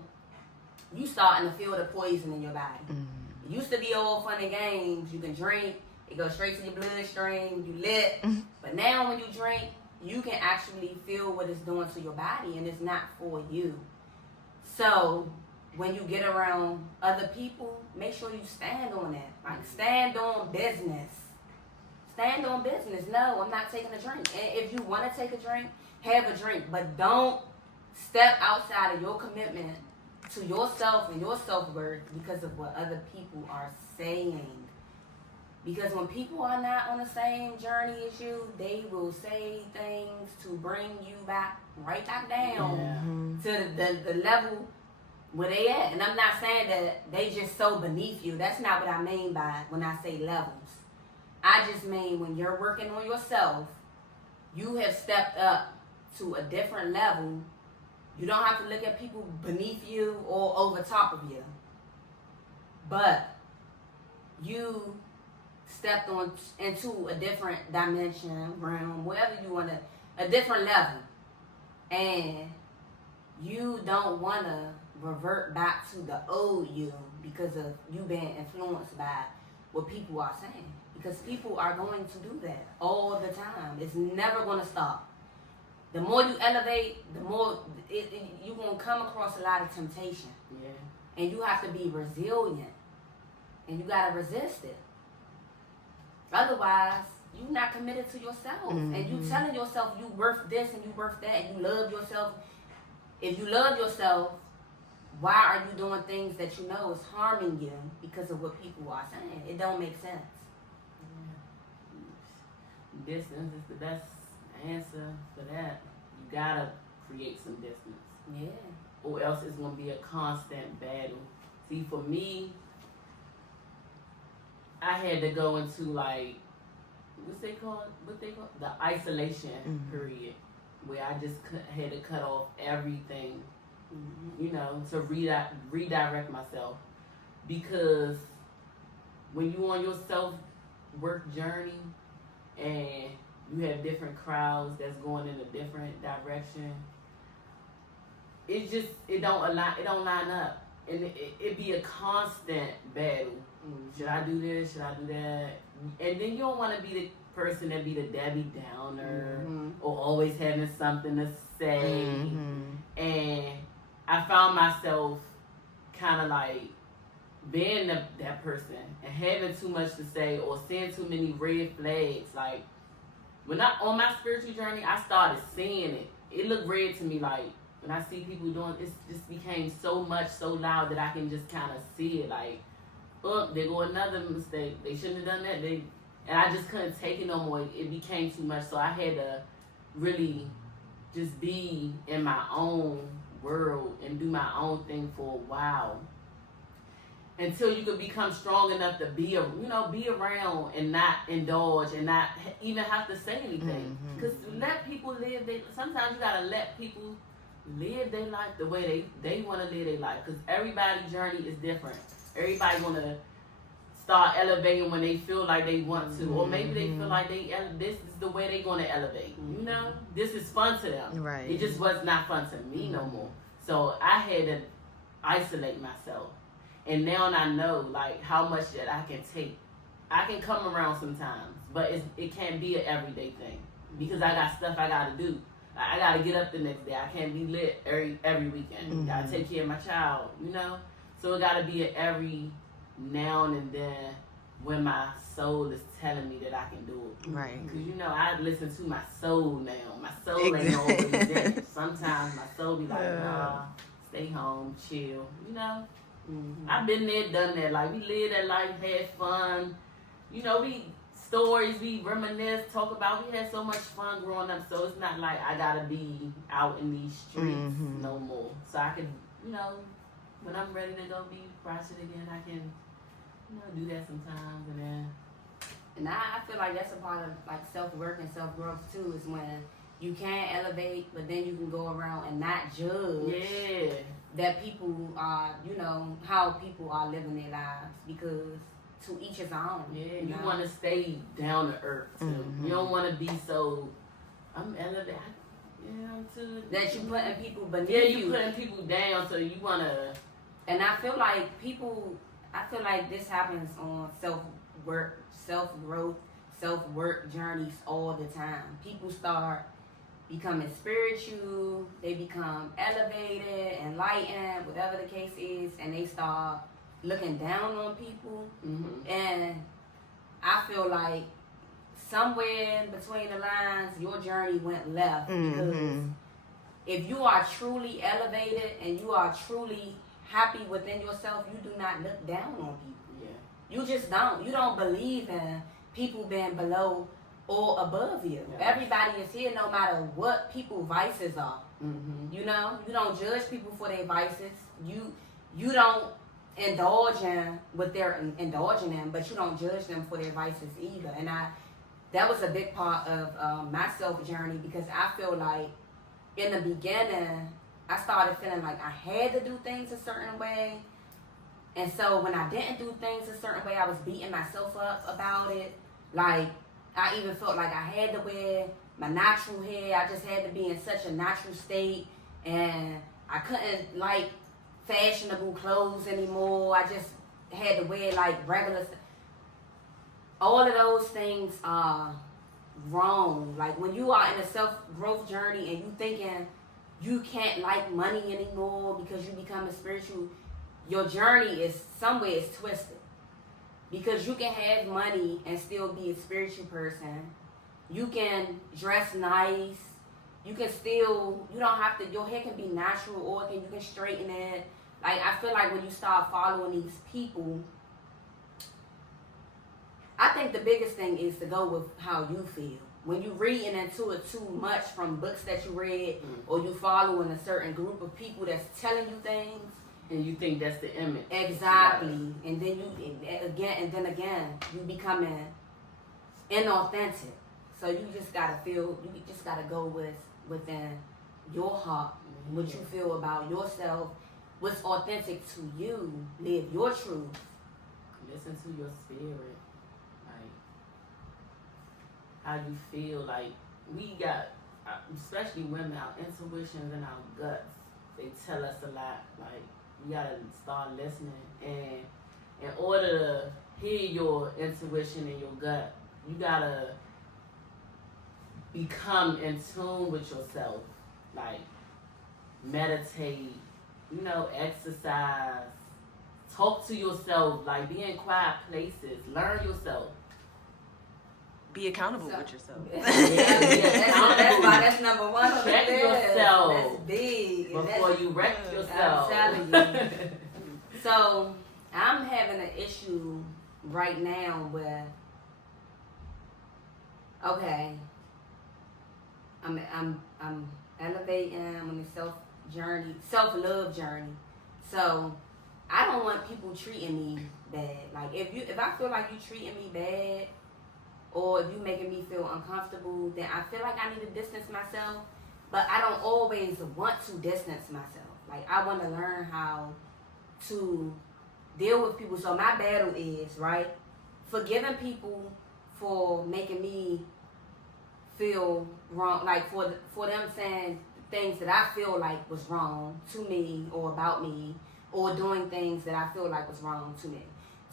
you starting to feel the poison in your body. Mm-hmm. It used to be all fun and games. You can drink, it goes straight to your bloodstream, you lit. Mm-hmm. But now when you drink, you can actually feel what it's doing to your body, and it's not for you. So when you get around other people, make sure you stand on it. Like, stand on business. Stand on business. No, I'm not taking a drink. And if you want to take a drink, have a drink. But don't step outside of your commitment to yourself and your self-worth because of what other people are saying. Because when people are not on the same journey as you, they will say things to bring you right back down to the level where they at. And I'm not saying that they just so beneath you. That's not what I mean by when I say levels. I just mean when you're working on yourself, you have stepped up to a different level. You don't have to look at people beneath you or over top of you. But you stepped into a different dimension, realm, wherever you want to, a different level. And you don't want to revert back to the old you because of you being influenced by what people are saying. Because people are going to do that all the time. It's never going to stop. The more you elevate, the more you're going to come across a lot of temptation. Yeah. And you have to be resilient. And you got to resist it. Otherwise, you're not committed to yourself. Mm-hmm. And you telling yourself you worth this and you worth that and you love yourself. If you love yourself, why are you doing things that you know is harming you because of what people are saying? It don't make sense. Distance is the best answer for that. You gotta create some distance. Yeah. Or else it's gonna be a constant battle. See, for me, I had to go into like, what they call the isolation period, where I just had to cut off everything, you know, to redirect myself. Because when you on your self-work journey and you have different crowds that's going in a different direction, it don't line up, and it be a constant battle. Should I do this? Should I do that? And then you don't want to be the person that be the Debbie Downer or always having something to say. And I found myself kind of like being that person and having too much to say or seeing too many red flags. Like when I on my spiritual journey, I started seeing it. It looked red to me. Like when I see people doing it, just became so much, so loud that I can just kind of see it. Like, oh, there go another mistake. They shouldn't have done that. And I just couldn't take it no more. It became too much. So I had to really just be in my own world and do my own thing for a while. Until you could become strong enough to be around and not indulge and not even have to say anything. Because let people live sometimes you gotta let people live their life the way they want to live their life. Because everybody's journey is different. Everybody want to start elevating when they feel like they want to, or maybe they feel like this is the way they're going to elevate. You know, this is fun to them. Right. It just was not fun to me no more. So I had to isolate myself, and now I know like how much that I can take. I can come around sometimes, but it can't be an everyday thing because I got stuff I got to do. I got to get up the next day. I can't be lit every weekend. Got to take care of my child. You know, so it got to be an every now and then when my soul is telling me that I can do it. Right. Because, you know, I listen to my soul now. My soul ain't always there. Sometimes my soul be like, nah, stay home, chill. You know? I've been there, done that. Like, we live that life, had fun. You know, we reminisce, talk about, we had so much fun growing up. So it's not like I got to be out in these streets no more. So I can, you know, when I'm ready to go be ratchet again, I can, you know, do that sometimes, and I feel like that's a part of like self-work and self-growth too, is when you can elevate, but then you can go around and not judge that people are, you know, how people are living their lives, because to each his own. Yeah, you want to stay down to earth too. You don't want to be so, I'm elevated. You know, that you putting people beneath you. Yeah, you putting people down, so you want to. And I feel like this happens on self-work, self-growth, self-work journeys all the time. People start becoming spiritual, they become elevated, enlightened, whatever the case is, and they start looking down on people. And I feel like somewhere between the lines, your journey went left, because if you are truly elevated and you are truly happy within yourself, you do not look down on people. Yeah. You just don't. You don't believe in people being below or above you. Yeah. Everybody is here no matter what people's vices are. You know, you don't judge people for their vices. You don't indulge in what they're indulging in, but you don't judge them for their vices either. And that was a big part of my self journey, because I feel like in the beginning, I started feeling like I had to do things a certain way. And so when I didn't do things a certain way, I was beating myself up about it. Like, I even felt like I had to wear my natural hair. I just had to be in such a natural state. And I couldn't like fashionable clothes anymore. I just had to wear like regular stuff. All of those things are wrong. Like when you are in a self-growth journey and you thinking you can't like money anymore because you become a spiritual, your journey is somewhere is twisted. Because you can have money and still be a spiritual person. You can dress nice. You can still, you don't have to, your hair can be natural, or you can straighten it. Like, I feel like when you start following these people, I think the biggest thing is to go with how you feel. When you're reading into it too much from books that you read, or you following a certain group of people that's telling you things, and you think that's the image. Exactly. And then you becoming inauthentic. So you just gotta go within your heart, what you feel about yourself, what's authentic to you, live your truth. Listen to your spirit. How you feel. Like, we got, especially women, our intuitions and our guts they tell us a lot. Like, you gotta start listening, and in order to hear your intuition and your gut, you gotta become in tune with yourself. Like, meditate, exercise, talk to yourself, like be in quiet places, learn yourself. Be accountable with yourself. That's number one. Check yourself. That's big. Before you wreck yourself. I'm telling you. So I'm having an issue right now with, okay, I'm elevating. I'm on a self-love journey. So I don't want people treating me bad. Like if I feel like you treating me bad, or if you making me feel uncomfortable, then I feel like I need to distance myself. But I don't always want to distance myself. Like, I want to learn how to deal with people. So my battle is, right, forgiving people for making me feel wrong, like for them saying things that I feel like was wrong to me or about me, or doing things that I feel like was wrong to me.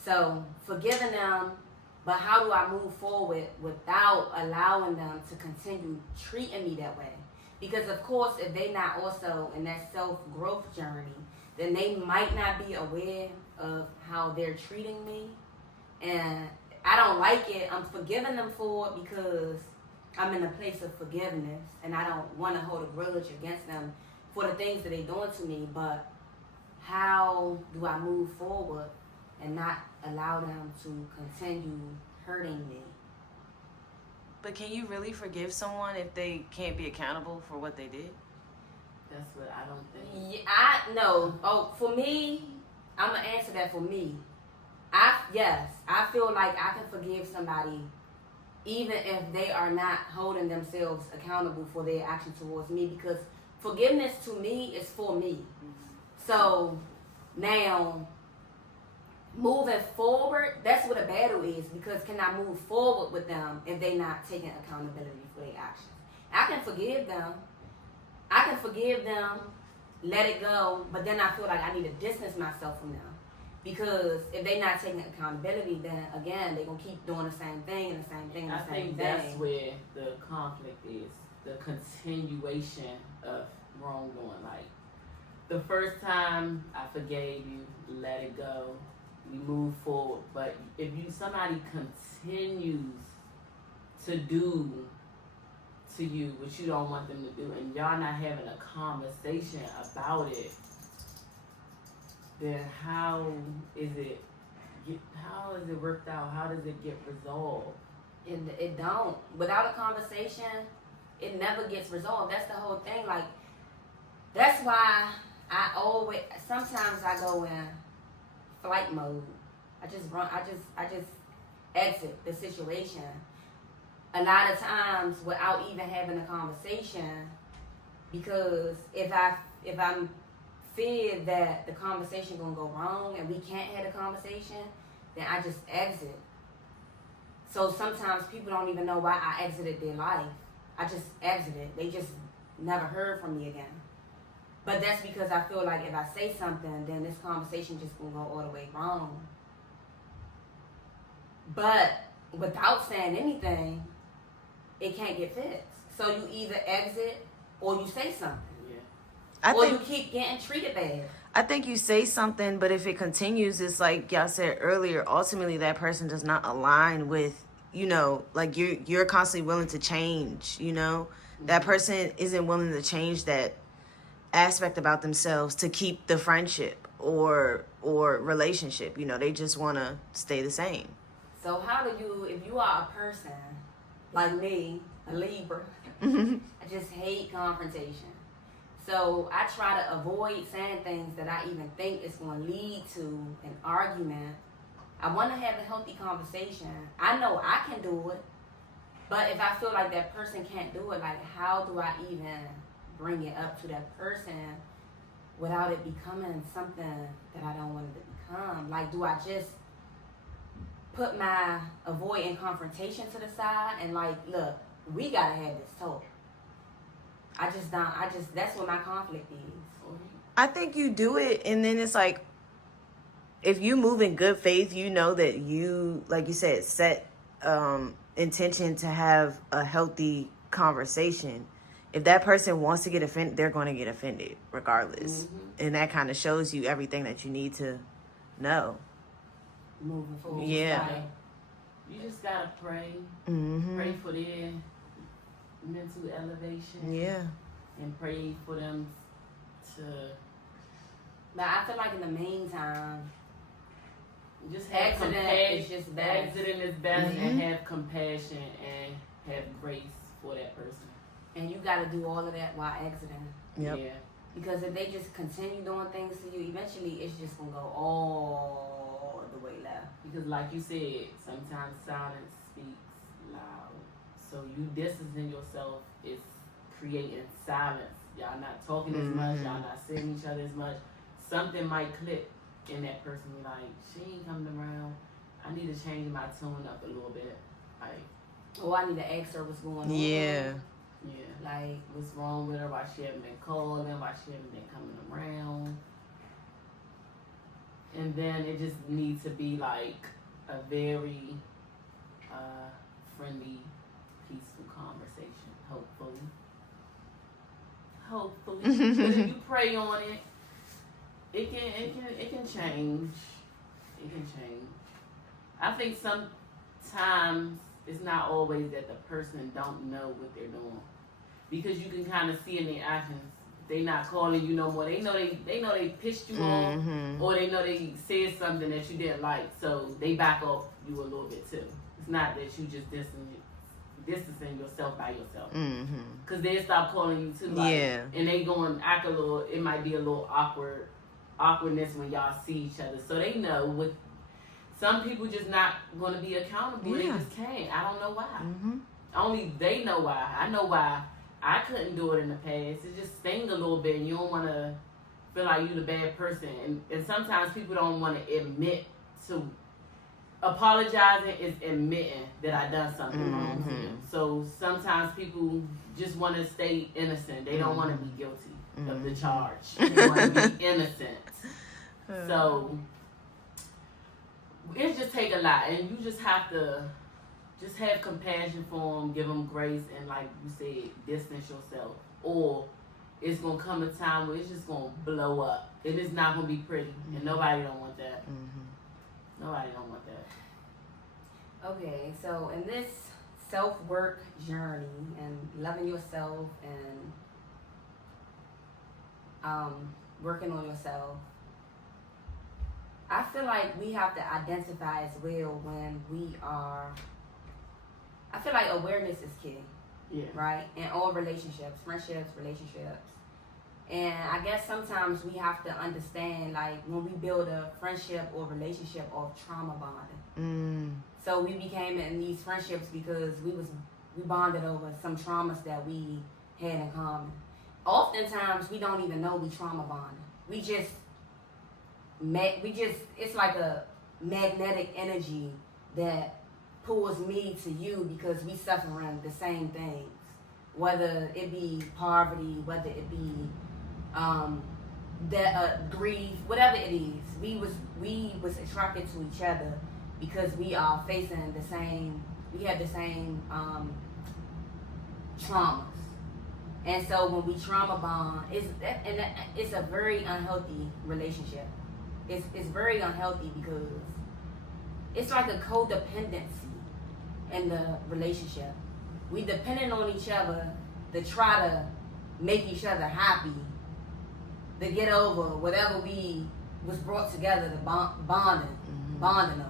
So forgiving them, but how do I move forward without allowing them to continue treating me that way? Because of course, if they not also in that self-growth journey, then they might not be aware of how they're treating me. And I don't like it. I'm forgiving them for it because I'm in a place of forgiveness, and I don't want to hold a grudge against them for the things that they're doing to me. But how do I move forward and not allow them to continue hurting me? But can you really forgive someone if they can't be accountable for what they did? That's what I don't think. Yeah, I know. Oh, for me, I'm gonna answer that for me. I feel like I can forgive somebody even if they are not holding themselves accountable for their action towards me, because forgiveness to me is for me. So now, moving forward, that's what a battle is, because can I move forward with them if they're not taking accountability for their actions? I can forgive them, let it go, but then I feel like I need to distance myself from them. Because if they're not taking accountability, then again, they're going to keep doing the same thing and the same thing and the same thing. I think that's where the conflict is, the continuation of wrongdoing. Like, the first time I forgave you, let it go, we move forward. But if somebody continues to do to you what you don't want them to do, and y'all not having a conversation about it, then how is it worked out? How does it get resolved? It don't. Without a conversation, it never gets resolved. That's the whole thing. Like, that's why sometimes I go in flight mode. I just exit the situation. A lot of times without even having a conversation, because if I'm fear that the conversation gonna go wrong and we can't have a conversation, then I just exit. So sometimes people don't even know why I exited their life. I just exited. They just never heard from me again. But that's because I feel like if I say something, then this conversation just gonna go all the way wrong. But without saying anything, it can't get fixed. So you either exit or you say something. You keep getting treated bad. I think you say something, but if it continues, it's like y'all said earlier, ultimately that person does not align with, like you're constantly willing to change, Mm-hmm. That person isn't willing to change that aspect about themselves to keep the friendship or relationship. They just want to stay the same. So how do you, if you are a person like me, a Libra, I just hate confrontation. So I try to avoid saying things that I even think is going to lead to an argument. I want to have a healthy conversation. I know I can do it, but if I feel like that person can't do it, like how do I even bring it up to that person without it becoming something that I don't want it to become? Like, do I just put my avoiding confrontation to the side and like, look, we got to have this talk? That's what my conflict is. I think you do it, and then it's like, if you move in good faith, you know that you, like you said, set intention to have a healthy conversation. If that person wants to get offended, they're going to get offended regardless. And that kind of shows you everything that you need to know. Moving forward. Yeah. You just gotta pray. Pray for their mental elevation. Yeah. And pray for them to. But I feel like in the meantime, just have is just best. Exiting is best, and have compassion and have grace for that person. And you got to do all of that while exiting. Yep. Yeah. Because if they just continue doing things to you, eventually it's just gonna go all the way left. Because like you said, sometimes silence speaks loud. So you distancing yourself is creating silence. Y'all not talking as much. Y'all not seeing each other as much. Something might click in that person. Like, she ain't coming around. I need to change my tone up a little bit. Like, oh, I need to ask her what's going on. Yeah. Yeah. Like, what's wrong with her? Why she haven't been calling? Why she haven't been coming around? And then it just needs to be like a very friendly, peaceful conversation. Hopefully. But if you pray on it, it can change. It can change. I think sometimes it's not always that the person don't know what they're doing, because you can kind of see in their actions. They not calling you no more. They know they pissed you off, or they know they said something that you didn't like, so they back off you a little bit too. It's not that you just distancing yourself by yourself, because they stop calling you too. Like, Yeah. And they going act a little. It might be a little awkwardness when y'all see each other, so they know what. Some people just not going to be accountable. Yeah. They just can't. I don't know why. Only they know why. I know why I couldn't do it in the past. It just sting a little bit, and you don't want to feel like you're the bad person. And sometimes people don't want to admit to. Apologizing is admitting that I done something wrong to them. So sometimes people just want to stay innocent. They don't want to be guilty of the charge. They want to be innocent. So it just take a lot, and you just have to just have compassion for them, give them grace, and like you said, distance yourself. Or it's gonna come a time where it's just gonna blow up, and it's not gonna be pretty, and nobody don't want that. Nobody don't want that. okay, so in this self-work journey and loving yourself and working on yourself, I feel like we have to identify as well when we are. I feel like awareness is key. Yeah. Right? In all relationships, friendships, relationships. And I guess sometimes we have to understand, like, when we build a friendship or relationship of trauma bonding. So we became in these friendships because we bonded over some traumas that we had in common. Oftentimes we don't even know we trauma bonded. It's like a magnetic energy that pulls me to you because we suffering the same things, whether it be poverty, whether it be grief, whatever it is. We was attracted to each other because we are facing the same. We have the same traumas, and so when we trauma bond, it's a very unhealthy relationship. It's very unhealthy because it's like a codependency in the relationship. We depending on each other to try to make each other happy, to get over whatever we was brought together to bonding over.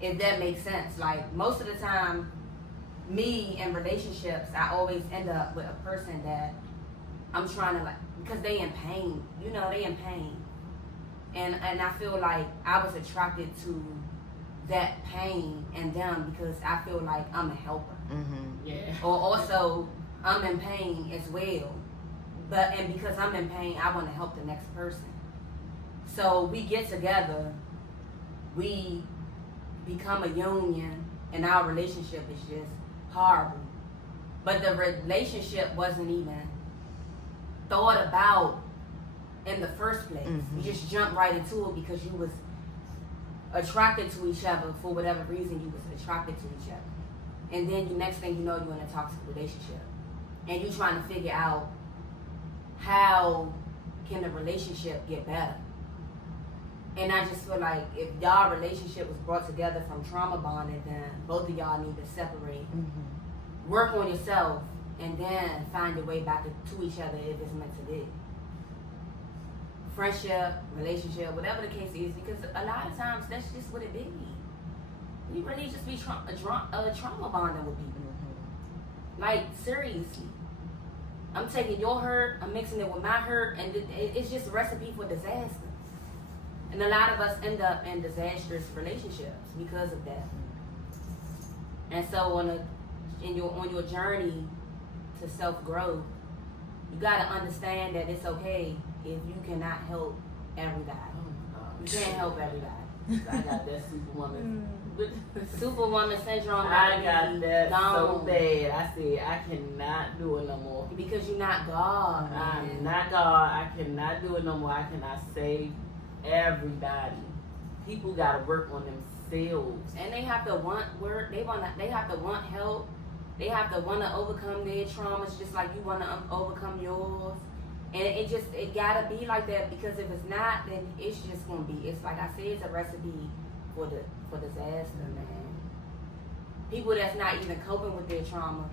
If that makes sense. Like, most of the time, me in relationships, I always end up with a person that I'm trying to, like, because they in pain. You know, they in pain. And I feel like I was attracted to that pain in them because I feel like I'm a helper. Yeah. Or also, I'm in pain as well. And because I'm in pain, I want to help the next person. So we get together, we become a union, and our relationship is just horrible. But the relationship wasn't even thought about in the first place. Mm-hmm. You just jumped right into it because you was attracted to each other for whatever reason you was attracted to each other. And then the next thing you know, you're in a toxic relationship. And you're trying to figure out how can the relationship get better. And I just feel like if y'all relationship was brought together from trauma bonding, then both of y'all need to separate, work on yourself, and then find your way back to each other if it's meant to be. Friendship, relationship, whatever the case is, because a lot of times that's just what it be. You really just be trauma bonding with people. Like, seriously. I'm taking your hurt, I'm mixing it with my hurt, and it's just a recipe for disaster. And a lot of us end up in disastrous relationships because of that. And so on your journey to self-growth, you gotta understand that it's okay if you cannot help everybody. You can't help everybody. I got that Superwoman syndrome. I got that so gone. bad. I said I cannot do it no more. Because you're not God. I'm not God. I cannot do it no more. I cannot save everybody. People gotta work on themselves. And they have to want work. They have to want help. They have to want to overcome their traumas just like you want to overcome yours. And it gotta be like that, because if it's not, then it's just gonna be. It's like I said, it's a recipe for disaster, man. People that's not even coping with their trauma.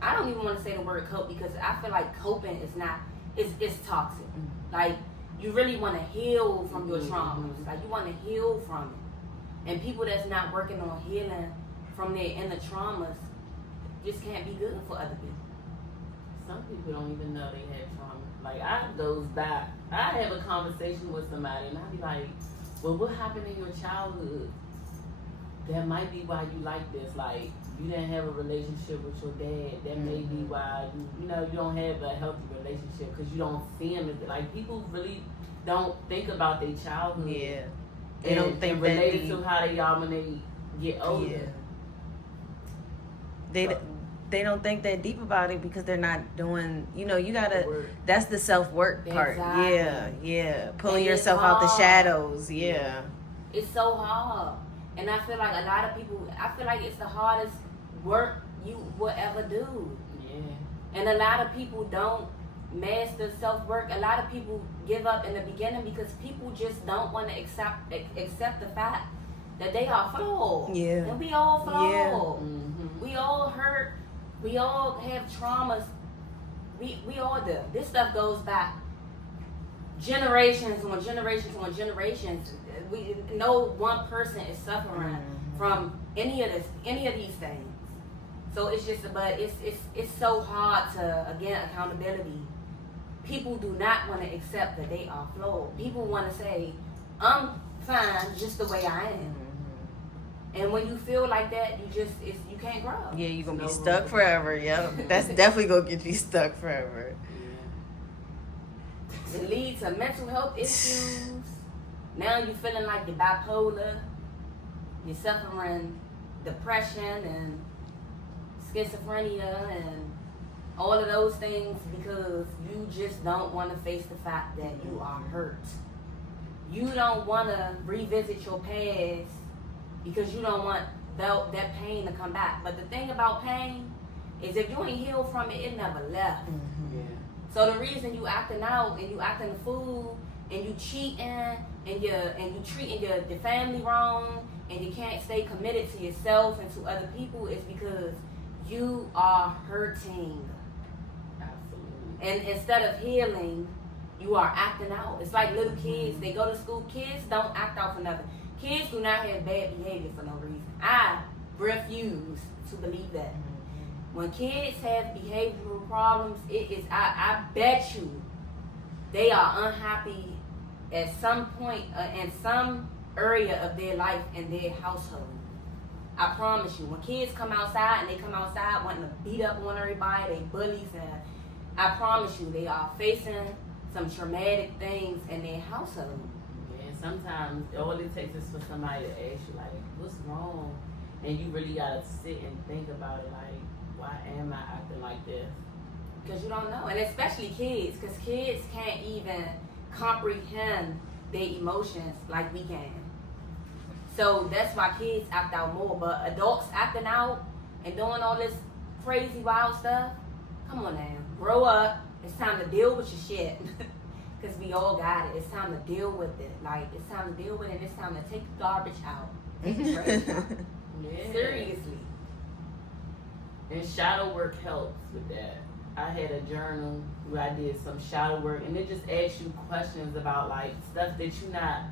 I don't even want to say the word cope, because I feel like coping is not. It's toxic. Like, you really want to heal from your traumas. Like, you want to heal from it. And people that's not working on healing from their inner traumas just can't be good for other people. Some people don't even know they had trauma. Like, I goes back. I have a conversation with somebody and I be like, well, what happened in your childhood? That might be why you like this. Like, you didn't have a relationship with your dad. That may be why you don't have a healthy relationship, because you don't see him as, like, people really don't think about their childhood. Yeah. They don't think related to how they are when they get older. Yeah. They don't think that deep about it because they're not doing, you gotta, that's the self-work part. Exactly. Yeah. Pulling And yourself it's out the hard. shadows. Yeah. It's so hard. And I feel like a lot of people, it's the hardest work you will ever do. Yeah. And a lot of people don't master self-work. A lot of people give up in the beginning because people just don't want to accept the fact that they are flawed. Yeah. And we all flawed. Yeah. Mm-hmm. We all hurt. We all have traumas. We all do. This stuff goes back generations on generations on generations. No one person is suffering from any of these things. So it's just, but it's so hard to, again, accountability. People do not want to accept that they are flawed. People want to say, I'm fine just the way I am. And when you feel like that, you can't grow. Yeah, you're gonna be stuck forever. Yep. That's definitely gonna get you stuck forever. It leads to mental health issues. Now you're feeling like you're bipolar. You're suffering depression and schizophrenia and all of those things because you just don't want to face the fact that you are hurt. You don't want to revisit your past because you don't want that pain to come back. But the thing about pain is if you ain't healed from it, it never left. Yeah. So the reason you acting out and you acting a fool and you cheating and you treating your family wrong and you can't stay committed to yourself and to other people is because you are hurting. Absolutely. And instead of healing, you are acting out. It's like little kids. They go to school. Kids don't act out for nothing. Kids do not have bad behavior for no reason. I refuse to believe that. When kids have behavioral problems, I bet you they are unhappy at some point in some area of their life in their household. I promise you. When kids come outside and they come outside wanting to beat up on everybody, they bullies, and I promise you they are facing some traumatic things in their household. Sometimes all it takes is for somebody to ask you, like, what's wrong? And you really gotta sit and think about it, like, why am I acting like this? Because you don't know. And especially kids, because kids can't even comprehend their emotions like we can. So that's why kids act out more. But adults acting out and doing all this crazy wild stuff, come on now. Grow up. It's time to deal with your shit. Because we all got it. It's time to deal with it. Like, it's time to deal with it. And it's time to take the garbage out. Take the trash out. Yeah. Seriously. And shadow work helps with that. I had a journal where I did some shadow work, and it just asks you questions about like stuff that you're not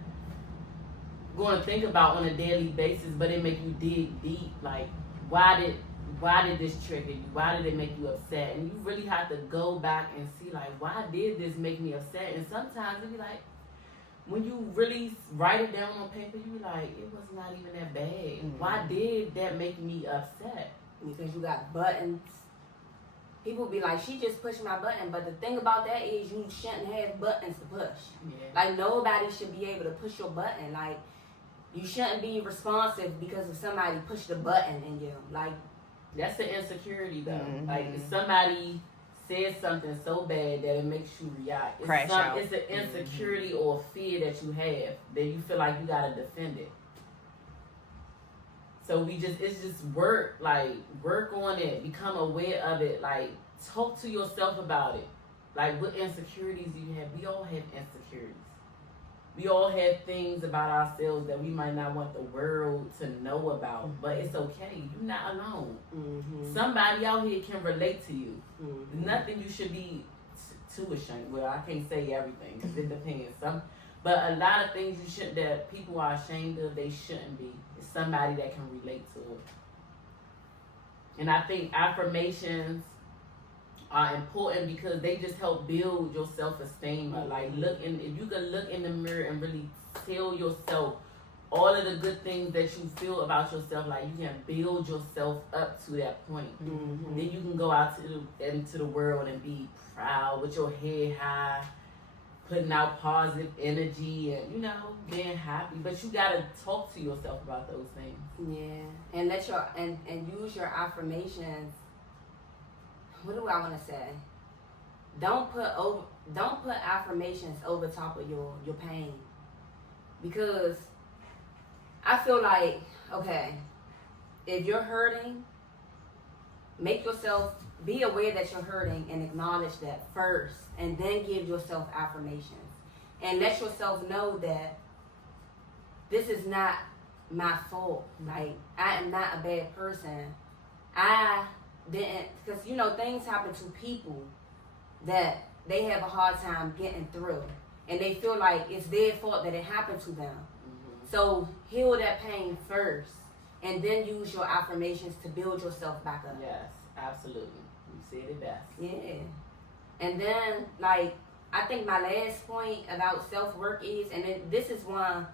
going to think about on a daily basis, but it make you dig deep. Like, why did this trigger you? Why did it make you upset? And you really have to go back and see like, why did this make me upset? And sometimes it be like, when you really write it down on paper, you be like, it was not even that bad. Mm-hmm. Why did that make me upset? Because you got buttons. People be like, she just pushed my button. But the thing about that is you shouldn't have buttons to push. Yeah. Like, nobody should be able to push your button. Like, you shouldn't be responsive because of somebody pushed a button in you. Like, that's the insecurity though. Mm-hmm. Like, if somebody says something so bad that it makes you react, Crash out. It's an insecurity or fear that you have that you feel like you gotta defend it. So it's just work on it, become aware of it, like talk to yourself about it. Like, what insecurities do you have? We all have insecurities. We all have things about ourselves that we might not want the world to know about, but it's okay. You're not alone. mm-hmm. Somebody out here can relate to you. Mm-hmm. Nothing you should be too ashamed. Well, I can't say everything because it depends. But a lot of things that people are ashamed of, they shouldn't be. It's somebody that can relate to it. And I think affirmations are important because they just help build your self-esteem. Like, if you can look in the mirror and really tell yourself all of the good things that you feel about yourself, like you can build yourself up to that point. Mm-hmm. Then you can go out into the world and be proud with your head high, putting out positive energy and, being happy. But you gotta talk to yourself about those things. Yeah. And and use your affirmations. What do I want to say? Don't put affirmations over top of your pain. Because I feel like, okay, if you're hurting, be aware that you're hurting and acknowledge that first, and then give yourself affirmations. And let yourself know that this is not my fault. Like, I am not a bad person. I didn't, because things happen to people that they have a hard time getting through, and they feel like it's their fault that it happened to them. Mm-hmm. So heal that pain first, and then use your affirmations to build yourself back up. Yes, absolutely. You said it best. Yeah. And then, like, I think my last point about self-work is, and this is one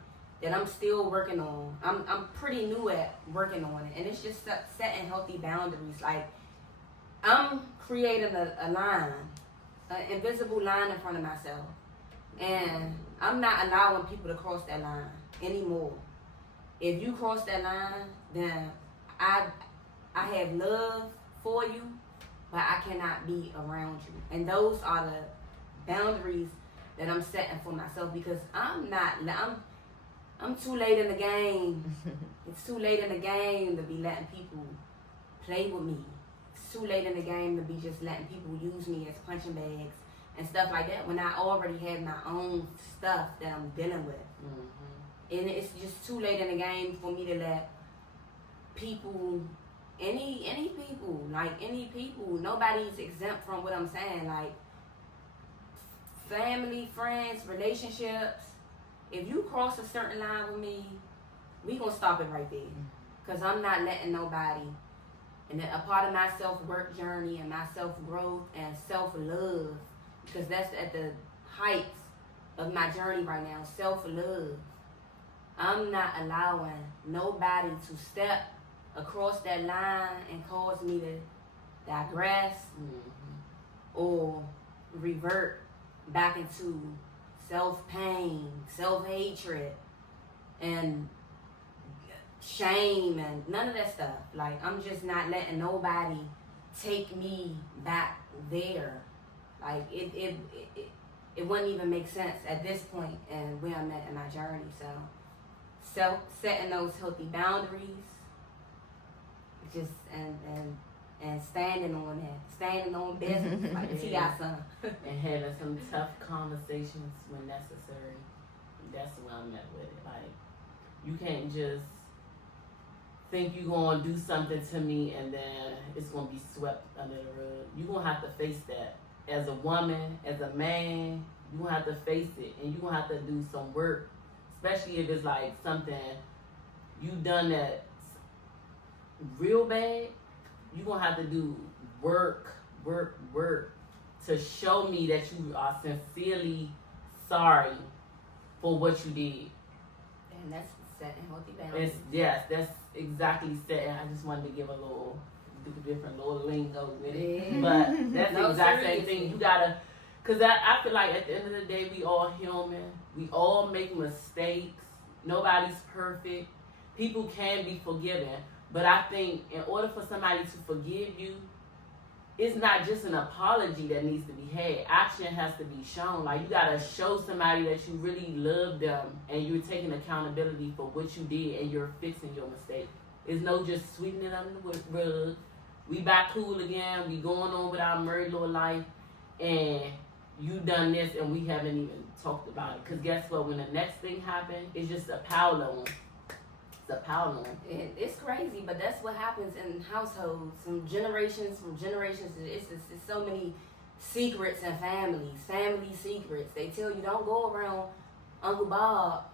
that I'm still working on. I'm pretty new at working on it, and it's just setting healthy boundaries. Like, I'm creating a line, an invisible line in front of myself, and I'm not allowing people to cross that line anymore. If you cross that line, then I have love for you, but I cannot be around you. And those are the boundaries that I'm setting for myself, because I'm too late in the game. It's too late in the game to be letting people play with me. It's too late in the game to be just letting people use me as punching bags and stuff like that, when I already have my own stuff that I'm dealing with. Mm-hmm. And it's just too late in the game for me to let people, any people, nobody's exempt from what I'm saying. Like, family, friends, relationships, if you cross a certain line with me, we gonna stop it right there. Because I'm not letting nobody. And a part of my self-work journey and my self-growth and self-love, because that's at the heights of my journey right now, self-love. I'm not allowing nobody to step across that line and cause me to digress or revert back into self-pain, self-hatred, and shame, and none of that stuff. Like, I'm just not letting nobody take me back there. Like it wouldn't even make sense at this point and where I'm at in my journey. So setting those healthy boundaries, just and standing on it, standing on business like T.I. son. And having some tough conversations when necessary. That's where I'm at with it. Like, you can't just think you're going to do something to me and then it's going to be swept under the rug. You're going to have to face that. As a woman, as a man, you're going to have to face it. And you're going to have to do some work. Especially if it's like something you done that's real bad. You're going to have to do work to show me that you are sincerely sorry for what you did. And that's setting healthy boundaries. Yes, that's exactly setting. I just wanted to give a little different little lingo with it. But that's the exact same thing. You gotta, because I feel like at the end of the day, we all human. We all make mistakes. Nobody's perfect. People can be forgiven. But I think in order for somebody to forgive you, it's not just an apology that needs to be had. Action has to be shown. Like, you gotta show somebody that you really love them and you're taking accountability for what you did and you're fixing your mistake. It's no just sweeping it under the rug. We back cool again. We going on with our married little life, and you done this and we haven't even talked about it. Cause guess what? When the next thing happens, it's just a pile on. The power. It's crazy, but that's what happens in households from generations. It's so many secrets in family secrets. They tell you don't go around Uncle Bob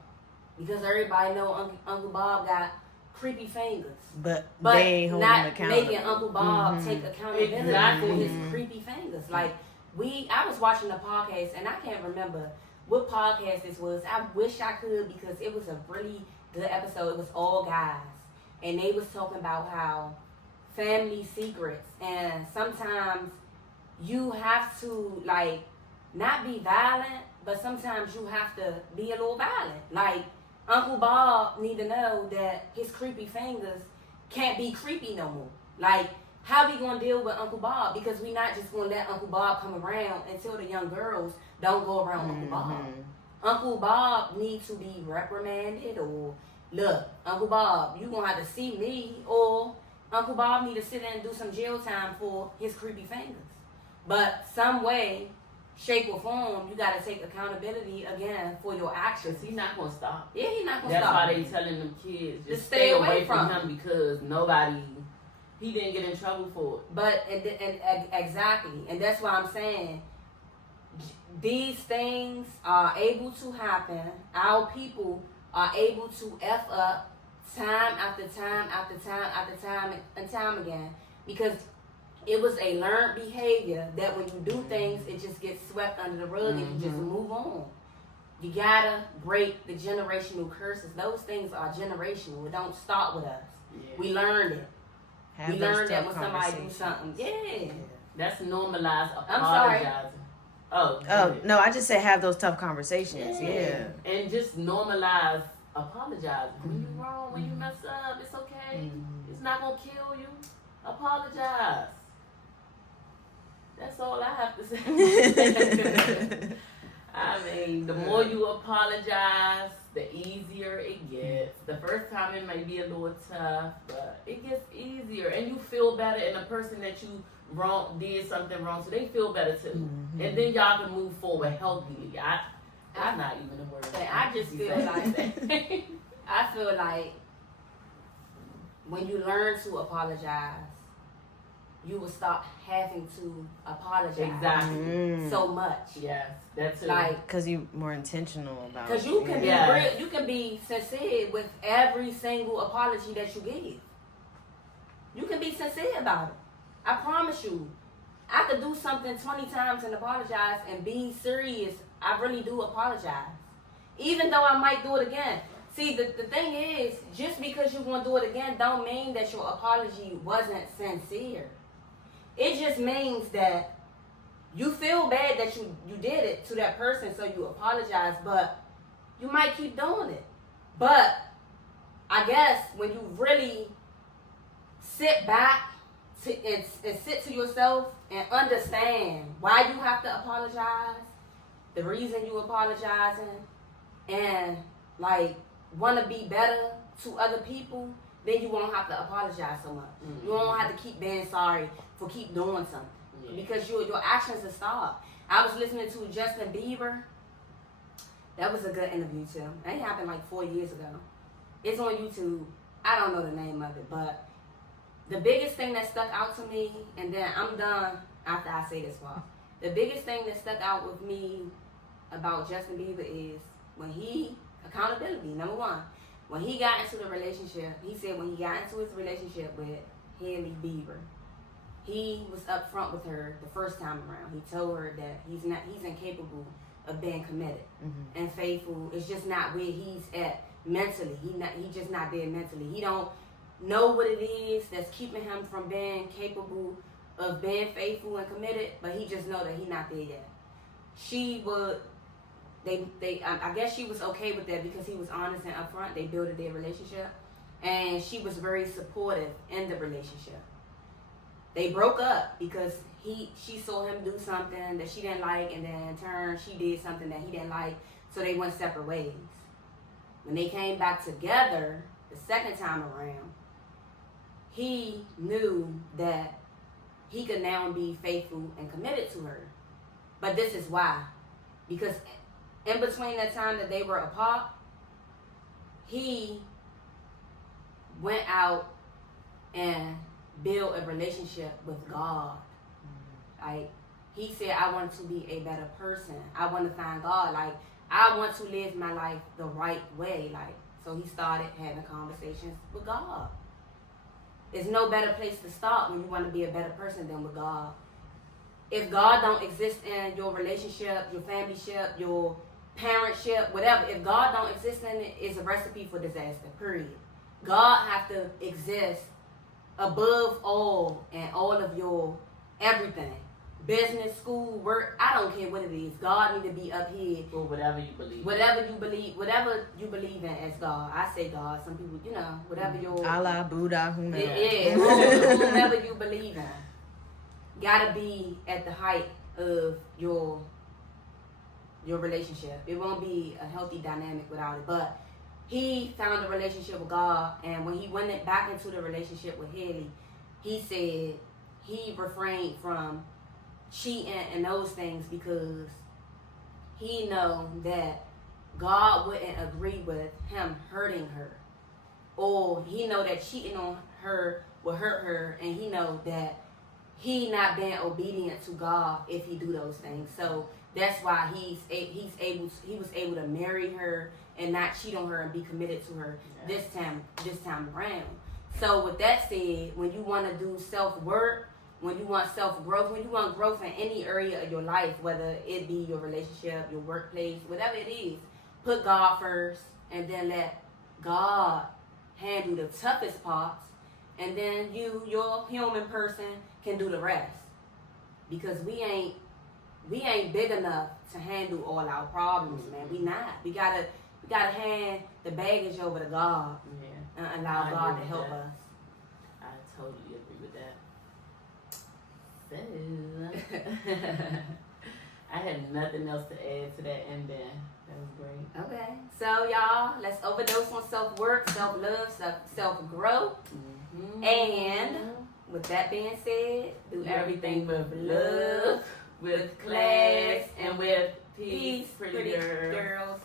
because everybody know Uncle Bob got creepy fingers. But they ain't holding not accountable. making Uncle Bob take accountability for his creepy fingers. Like I was watching a podcast and I can't remember what podcast this was. I wish I could because it was a really good episode. It was all guys, and they was talking about how family secrets, and sometimes you have to like not be violent, but sometimes you have to be a little violent. Like Uncle Bob need to know that his creepy fingers can't be creepy no more. Like, how we gonna deal with Uncle Bob? Because we not just gonna let Uncle Bob come around until the young girls don't go around Uncle Bob. Uncle Bob needs to be reprimanded, or look, Uncle Bob, you gonna have to see me, or Uncle Bob need to sit in and do some jail time for his creepy fingers. But some way, shape or form, you gotta take accountability again for your actions. He's not gonna stop. Yeah, he's not gonna That's stop. why they telling them kids just stay away from him because he didn't get in trouble for it. But and exactly, and that's why I'm saying these things are able to happen. Our people are able to F up time after time after time after time and time again because it was a learned behavior that when you do things, it just gets swept under the rug and you just move on. You gotta break the generational curses. Those things are generational. It don't start with us. Yeah. We learned it. Have We those learned that tough when somebody do conversations. something. Yeah. That's normalized I'm sorry. apologizing. Oh No, I just said have those tough conversations. Yeah. And just normalize apologizing. When you're wrong, when you mess up, it's okay. It's not gonna kill you. Apologize. That's all I have to say. I mean, the more you apologize, the easier it gets. The first time it may be a little tough, but it gets easier, and you feel better. And the person that you did something wrong, so they feel better too. And then y'all can move forward healthily. That's not even a word. I just feel like I feel like when you learn to apologize, you will stop having to apologize Exactly. so much. Yes, that's it. Like, Because you're more intentional about it. because you can Yeah. be real, you can be sincere with every single apology that you give. You can be sincere about it. I promise you. I could do something 20 times and apologize and be serious. I really do apologize. Even though I might do it again. See, the thing is, just because you're going to do it again don't mean that your apology wasn't sincere. It just means that you feel bad that you did it to that person, so you apologize, but you might keep doing it. But I guess when you really sit back, and sit to yourself and understand why you have to apologize, the reason you apologizing, and like want to be better to other people, then you won't have to apologize so much. Mm-hmm. You won't have to keep being sorry for keep doing something because your actions will stop. I was listening to Justin Bieber. That was a good interview too. That happened like 4 years ago. It's on YouTube. I don't know the name of it, but the biggest thing that stuck out to me, and then I'm done after I say this part. The biggest thing that stuck out with me about Justin Bieber is accountability, number one. When he got into the relationship, he said when he got into his relationship with Hailey Bieber, he was upfront with her the first time around. He told her that he's incapable of being committed and faithful. It's just not where he's at mentally. He just not there mentally. He don't know what it is that's keeping him from being capable of being faithful and committed, but he just know that he not there yet. I guess she was okay with that because he was honest and upfront. They built their relationship, and she was very supportive in the relationship. They broke up because she saw him do something that she didn't like, and then in turn she did something that he didn't like, so they went separate ways. When they came back together the second time around, he knew that he could now be faithful and committed to her. But this is why. Because in between that time that they were apart, he went out and built a relationship with God. Like, he said, I want to be a better person. I want to find God. Like, I want to live my life the right way. Like, so he started having conversations with God. There's no better place to start when you want to be a better person than with God. If God don't exist in your relationship, your familyship, your parentship, whatever, if God don't exist in it, it's a recipe for disaster, period. God have to exist above all and all of your everything. Business, school, work, I don't care what it is. God need to be up here. Or whatever you believe. Whatever you believe in as God. I say God. Some people, whatever your... Allah, Buddha, whomever. Yeah, whomever you believe in. Gotta be at the height of your relationship. It won't be a healthy dynamic without it. But he found a relationship with God, and when he went back into the relationship with Hailey, he said he refrained from cheating and those things because he know that God wouldn't agree with him hurting her, or he know that cheating on her will hurt her, and he know that he not being obedient to God if he do those things. So that's why he was able to marry her and not cheat on her and be committed to her this time around. So with that said, when you want to do self-work, when you want self-growth, when you want growth in any area of your life, whether it be your relationship, your workplace, whatever it is, put God first and then let God handle the toughest parts, and then your human person, can do the rest. Because we ain't big enough to handle all our problems, man. We not. We gotta hand the baggage over to God and allow God to help us. I totally agree with that. So, I had nothing else to add to that ending. That was great. Okay. So, y'all, let's overdose on self-work, self-love, self-growth. Mm-hmm. And with that being said, do everything with love, with class, and with peace, pretty girls.